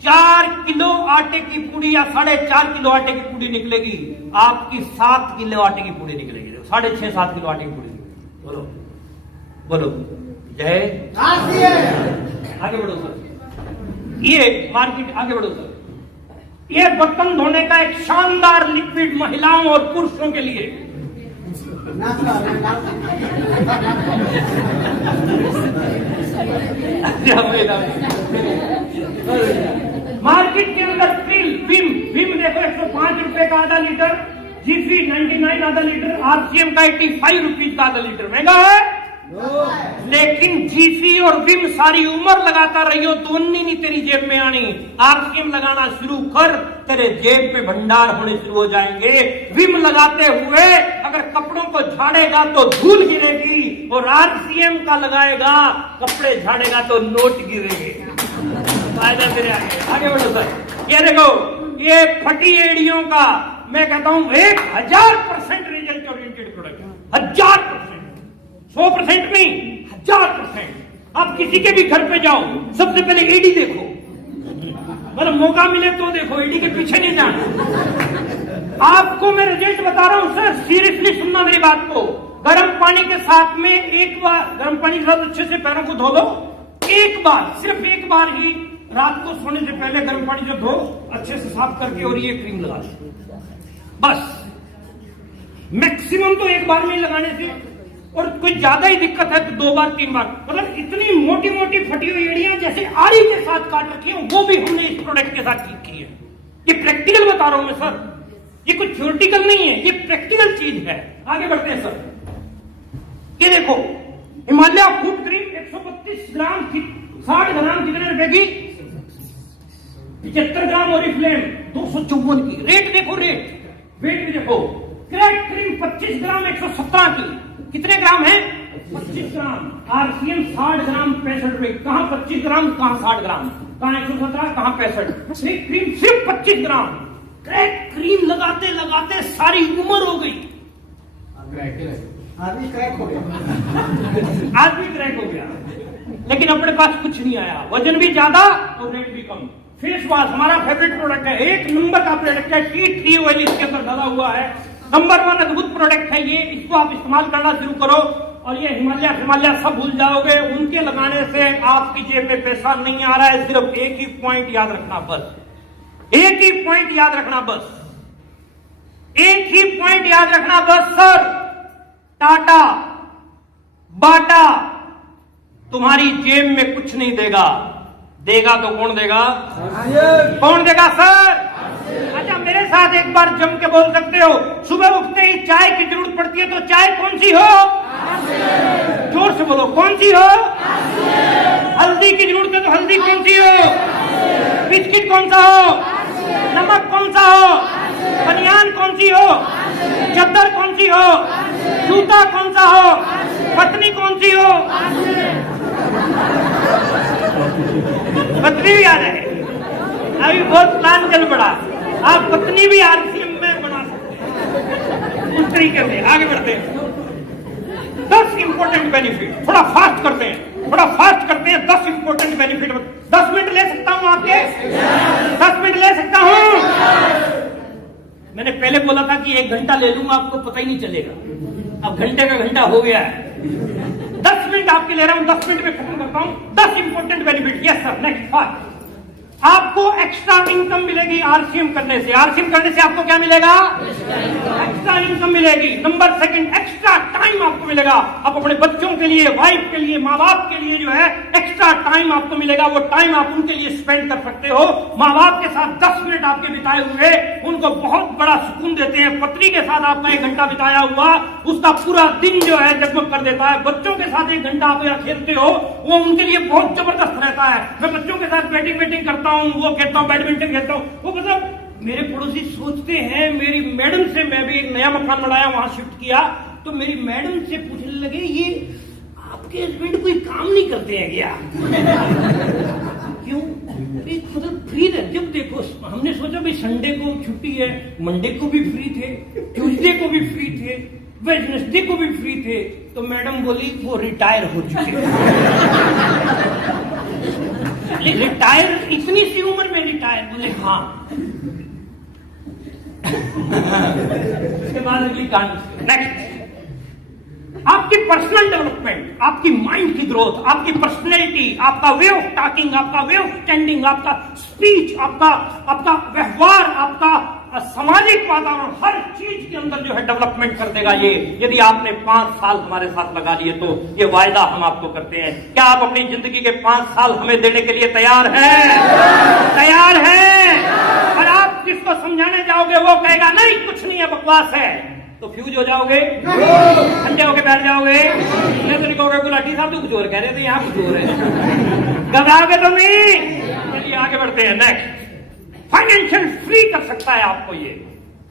4 किलो आटे की पूड़ी या 4.5 किलो आटे की पूड़ी निकलेगी, आपकी 7 किलो आटे की पूड़ी निकलेगी, 6.5-7 किलो आटे की पूड़ी। बोलो बोलो जय। आगे बढ़ो सर, ये मार्केट आगे बढ़ो सर। ये बर्तन धोने का एक शानदार लिक्विड महिलाओं और पुरुषों के लिए। मार्केट के अंदर विम देखो 105 रुपए का आधा लीटर, जीसी 99 आधा लीटर, आरसीएम का 85 रुपीज का आधा लीटर। महंगा है लेकिन जीसी और विम सारी उम्र लगाता रही हो, दोनों नहीं तेरी जेब में आनी। आरसीएम लगाना शुरू कर, तेरे जेब में भंडार होने शुरू हो जाएंगे। विम लगाते हुए अगर कपड़ों को झाड़ेगा तो धूल गिरेगी, और आरसीएम का लगाएगा कपड़े झाड़ेगा तो नोट गिरेंगे। फायदा तेरे आगे बढ़ो सर। ये देखो, ये फटी एड़ियों का मैं कहता हूं 1000% रिजल्ट ओरिएंटेड प्रोडक्ट, 1000%, 100% नहीं, 1000%। आप किसी के भी घर पे जाओ, सबसे पहले एडी देखो, मतलब मौका मिले तो देखो, एडी के पीछे नहीं जाना। आपको मैं रिजल्ट बता रहा हूं सर, सीरियसली सुनना मेरी बात को। गर्म पानी के साथ में एक बार, गर्म पानी के साथ अच्छे से पैरों को धो लो, एक बार, सिर्फ एक बार ही रात को सोने से पहले गर्म पानी से धो, अच्छे से साफ करके और ये क्रीम लगा दो, बस। मैक्सिमम तो एक बार में ही लगाने से, और कोई ज्यादा ही दिक्कत है तो 2 बार 3 बार। मतलब इतनी मोटी मोटी फटी हुई एड़ियां जैसे आरी के साथ काट रखी है, वो भी हमने इस प्रोडक्ट के साथ ठीक की है। ये प्रैक्टिकल बता रहा हूं मैं सर, ये कुछ थ्योरेटिकल नहीं है, ये प्रैक्टिकल चीज है। आगे बढ़ते हैं सर। ये देखो, हिमालय फूड क्रीम 132 ग्राम की 60 ग्राम कितने रुपए की? 75 ग्राम ओरिफ्लेम 254 की। रेट देखो, रेट वेट भी देखो। क्रैक क्रीम 25 ग्राम 117 की, कितने ग्राम है? 25 ग्राम। आरसीएम 60 ग्राम 65 रुपए। कहां 25 ग्राम, कहां 60 ग्राम, कहां 117, कहां 65। क्रीम सिर्फ 25 ग्राम। क्रैक क्रीम लगाते लगाते सारी उम्र हो गई, आदमी क्रैक हो गया। आदमी क्रैक हो गया, लेकिन अपने पास कुछ नहीं आया, वजन भी ज्यादा और रेट भी कम। फेस वॉश हमारा फेवरेट प्रोडक्ट है, एक नंबर का प्रोडक्ट है। टी ट्री ऑयल इसके अंदर डाला हुआ है, नंबर 1 अद्भुत प्रोडक्ट है ये। इसको आप इस्तेमाल करना शुरू करो और ये हिमालय सब भूल जाओगे। उनके लगाने से आपकी जेब में पैसा नहीं आ रहा है। सिर्फ एक ही पॉइंट याद रखना, बस एक ही पॉइंट याद रखना, बस एक ही पॉइंट याद रखना, बस सर। टाटा बाटा तुम्हारी जेब में कुछ नहीं देगा, देगा तो कौन देगा? कौन देगा सर? अच्छा, मेरे साथ एक बार जम के बोल सकते हो, सुबह उठते ही चाय की जरूरत पड़ती है, तो चाय कौन सी हो? जोर से बोलो, कौन सी हो? हल्दी की जरूरत है तो हल्दी कौन सी हो? बिस्किट कौन सा हो? नमक कौन सा हो? बनियान कौन सी हो? चद्दर कौन सी हो? जूता कौन सा हो? पत्नी कौन सी हो? पत्नी भी आ जाए, अभी बहुत प्लान चल पड़ा। आप पत्नी भी आरसीएम में बना सकते हैं उस तरीके से। आगे बढ़ते हैं। 10 इंपॉर्टेंट बेनिफिट, थोड़ा फास्ट करते हैं, थोड़ा फास्ट करते हैं। 10 इंपॉर्टेंट बेनिफिट। 10 मिनट ले सकता हूं आपके? 10 मिनट ले सकता हूं? मैंने पहले बोला था कि 1 घंटा ले लूंगा, आपको पता ही नहीं चलेगा। अब घंटे का घंटा हो गया है। 10 मिनट आपके ले रहा हूं, 10 मिनट में खत्म करता हूं। 10 important benefit. Yes sir, next fast. आपको एक्स्ट्रा इनकम मिलेगी आरसीएम करने से। आरसीएम करने से आपको क्या मिलेगा? एक्स्ट्रा इनकम मिलेगी। नंबर 2, एक्स्ट्रा टाइम आपको मिलेगा। आप अपने बच्चों के लिए, वाइफ के लिए, माँ बाप के लिए जो है एक्स्ट्रा टाइम आपको मिलेगा। वो टाइम आप उनके लिए स्पेंड कर सकते हो। माँ बाप के साथ 10 मिनट आपके बिताए हुए उनको बहुत बड़ा सुकून देते हैं। पत्नी के साथ आपका 1 घंटा बिताया हुआ उसका पूरा दिन जो है जगमग कर देता है। बच्चों के साथ 1 घंटा आप यहाँ खेलते हो, वो उनके लिए बहुत जबरदस्त रहता है। मैं बच्चों के साथ बैटिंग करता हूँ, वो खेलता हूँ, बैडमिंटन खेलता हूँ। वो मतलब मेरे पड़ोसी सोचते हैं, मेरी मैडम से, मैं भी एक नया मकान बनाया, वहां शिफ्ट किया, तो मेरी मैडम से पूछने लगे, ये आपके हस्बैंड कोई काम नहीं करते हैं क्या? क्यों? मतलब फ्री रहे। जब देखो, हमने सोचा भाई संडे को छुट्टी है, मंडे को भी फ्री थे, ट्यूसडे को भी फ्री थे, वेडनेसडे को भी फ्री थे। तो मैडम बोली वो रिटायर हो चुके। रिटायर इतनी सी उम्र में रिटायर? बोले हाँ। उसके बाद अगली कहानी। नेक्स्ट, आपकी पर्सनल डेवलपमेंट, आपकी माइंड की ग्रोथ, आपकी पर्सनैलिटी, आपका वे ऑफ टॉकिंग, आपका वे ऑफ स्टैंडिंग, आपका स्पीच, आपका व्यवहार, आपका सामाजिक वातावरण, हर चीज के अंदर जो है डेवलपमेंट कर देगा ये। यदि आपने 5 साल हमारे साथ लगा लिए तो ये वायदा हम आपको करते हैं। क्या आप अपनी जिंदगी के 5 साल हमें देने के लिए तैयार हैं? तैयार हैं? और आप किसको समझाने जाओगे वो कहेगा नहीं कुछ नहीं है, बकवास है, तो फ्यूज हो जाओगे, ठंडे होके बैठ जाओगे। नहीं तो कहोगे गुलाटी साहब तो कुछ और कह रहे थे, यहाँ कुछ और है, घबराओगे तो नहीं। चलिए आगे बढ़ते हैं। नेक्स्ट, फाइनेंशियल फ्री कर सकता है आपको ये।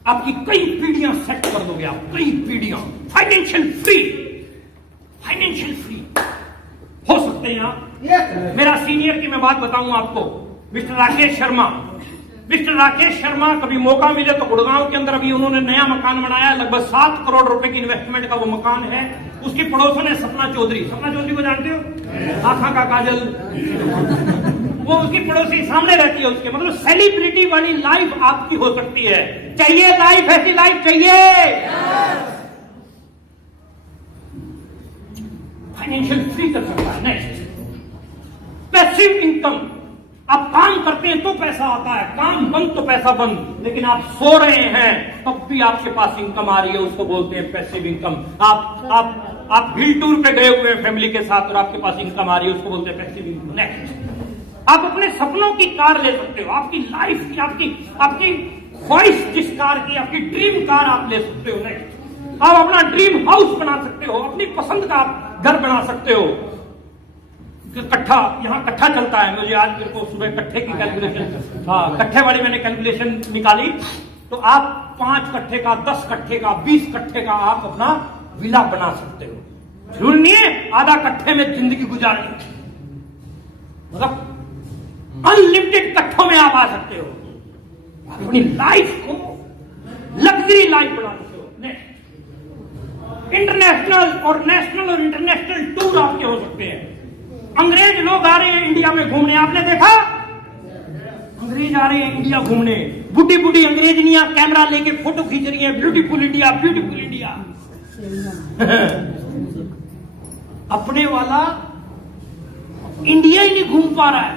आपकी कई पीढ़ियां सेट कर दोगे आप, कई पीढ़ियां फाइनेंशियल फ्री। फाइनेंशियल फ्री हो सकते हैं आप। मेरा सीनियर की मैं बात बताऊं आपको, मिस्टर राकेश शर्मा। मिस्टर राकेश शर्मा, कभी मौका मिले तो गुड़गांव के अंदर अभी उन्होंने नया मकान बनाया, लगभग 7 करोड़ रुपए की इन्वेस्टमेंट का वो मकान है। उसकी पड़ोसन है सपना चौधरी। सपना चौधरी को जानते हो? आँखा का काजल, वो उसकी पड़ोसी सामने रहती है उसके, मतलब सेलिब्रिटी वाली लाइफ आपकी हो सकती है। चाहिए लाइफ, ऐसी लाइफ चाहिए। फाइनेंशियल फ्री कर सकता है। Next, passive income. आप काम करते हैं तो पैसा आता है, काम बंद तो पैसा बंद। लेकिन आप सो रहे हैं तब भी आपके पास इनकम आ रही है, उसको बोलते हैं पैसिव इनकम। आप हिल टूर पे गए हुए हैं फैमिली के साथ और आपके पास इनकम आ रही है, उसको बोलते हैं पैसिव इनकम। नेक्स्ट, आप अपने सपनों की कार ले सकते हो, आपकी लाइफ की, आपकी ख्वाहिश जिस कार की, आपकी ड्रीम कार आप ले सकते हो। नेक्स्ट, आप अपना ड्रीम हाउस बना सकते हो, अपनी पसंद का आप घर बना सकते हो। कट्ठा, यहाँ कट्ठा चलता है, मुझे आज मेरे को सुबह कट्ठे की कैलकुलेशन, हाँ कट्ठे वाली मैंने कैलकुलेशन निकाली, तो आप 5 कट्ठे का, 10 कट्ठे का, 20 कट्ठे का आप अपना विला बना सकते हो। जरूर नहीं है आधा कट्ठे में जिंदगी गुजारनी, मतलब अनलिमिटेड कट्ठों में आप आ सकते हो, अपनी लाइफ को लग्जरी लाइफ बना सकते हो। नेक्स्ट, इंटरनेशनल और नेशनल और इंटरनेशनल टूर आपके हो सकते हैं। अंग्रेज लोग आ रहे हैं इंडिया में घूमने, आपने देखा? अंग्रेज आ रहे हैं इंडिया घूमने, बुढ़ी बुढ़ी अंग्रेजनियां कैमरा लेके फोटो खींच रही हैं, ब्यूटीफुल इंडिया, ब्यूटीफुल इंडिया। अपने वाला इंडिया ही नहीं घूम पा रहा है,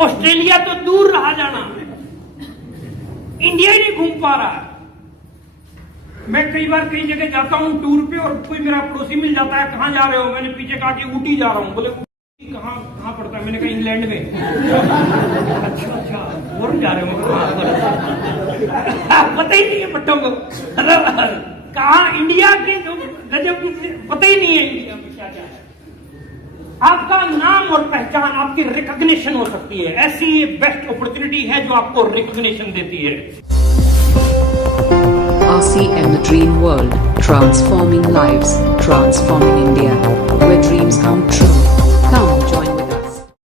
ऑस्ट्रेलिया तो दूर रहा जाना, इंडिया ही नहीं घूम पा रहा है। मैं कई बार कई जगह जाता हूँ टूर पे और कोई मेरा पड़ोसी मिल जाता है, कहाँ जा रहे हो? मैंने पीछे कहा कि ऊटी जा रहा हूँ। बोले ऊटी कहाँ पड़ता है? मैंने कहा इंग्लैंड में। अच्छा और जा रहे हो? पता ही नहीं है बट्टों को, कहाँ इंडिया के गजब पता ही नहीं है इंडिया में क्या क्या है। आपका नाम और पहचान, आपकी रिकॉग्निशन हो सकती है। ऐसी ये बेस्ट अपॉर्चुनिटी है जो आपको रिकॉग्निशन देती है। RCM, the dream world, transforming lives, transforming India, where dreams come true.